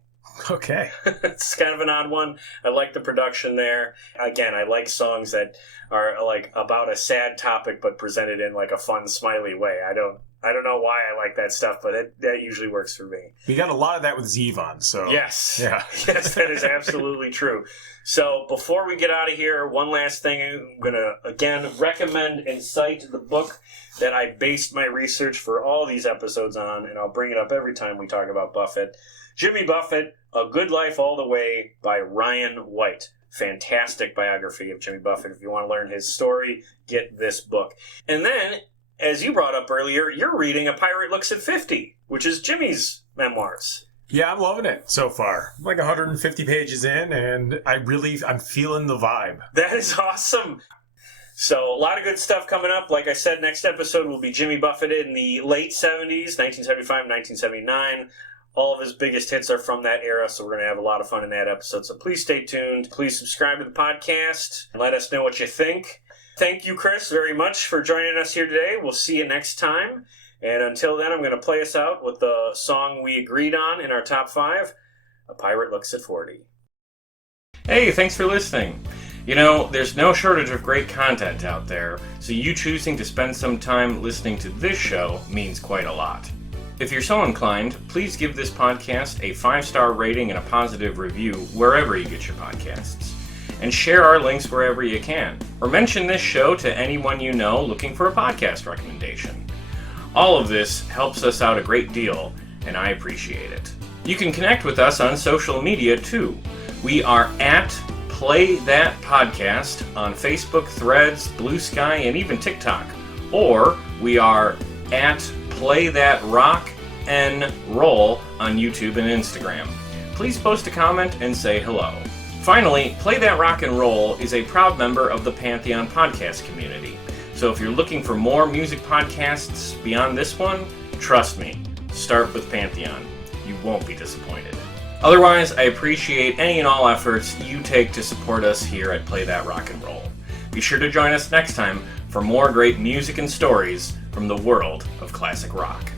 Okay. It's kind of an odd one. I like the production there. Again, I like songs that are like about a sad topic but presented in like a fun, smiley way. I don't know why I like that stuff, but that usually works for me. We got a lot of that with Zevon, so... Yes. Yeah. Yes, that is absolutely true. So before we get out of here, one last thing. I'm going to, again, recommend and cite the book that I based my research for all these episodes on, and I'll bring it up every time we talk about Buffett. Jimmy Buffett, A Good Life All the Way by Ryan White. Fantastic biography of Jimmy Buffett. If you want to learn his story, get this book. And then, as you brought up earlier, you're reading A Pirate Looks at 50, which is Jimmy's memoirs. Yeah, I'm loving it so far. I'm like 150 pages in, and I'm feeling the vibe. That is awesome. So a lot of good stuff coming up. Like I said, next episode will be Jimmy Buffett in the late 70s, 1975, 1979. All of his biggest hits are from that era, so we're going to have a lot of fun in that episode. So please stay tuned. Please subscribe to the podcast and let us know what you think. Thank you, Chris, very much for joining us here today. We'll see you next time. And until then, I'm going to play us out with the song we agreed on in our top 5, A Pirate Looks at 40. Hey, thanks for listening. You know, there's no shortage of great content out there, so you choosing to spend some time listening to this show means quite a lot. If you're so inclined, please give this podcast a 5-star rating and a positive review wherever you get your podcasts. And share our links wherever you can. Or mention this show to anyone you know looking for a podcast recommendation. All of this helps us out a great deal, and I appreciate it. You can connect with us on social media too. We are at Play That Podcast on Facebook, Threads, Blue Sky, and even TikTok. Or we are at Play That Rock and Roll on YouTube and Instagram. Please post a comment and say hello. Finally, Play That Rock and Roll is a proud member of the Pantheon podcast community. So if you're looking for more music podcasts beyond this one, trust me, start with Pantheon. You won't be disappointed. Otherwise, I appreciate any and all efforts you take to support us here at Play That Rock and Roll. Be sure to join us next time for more great music and stories from the world of classic rock.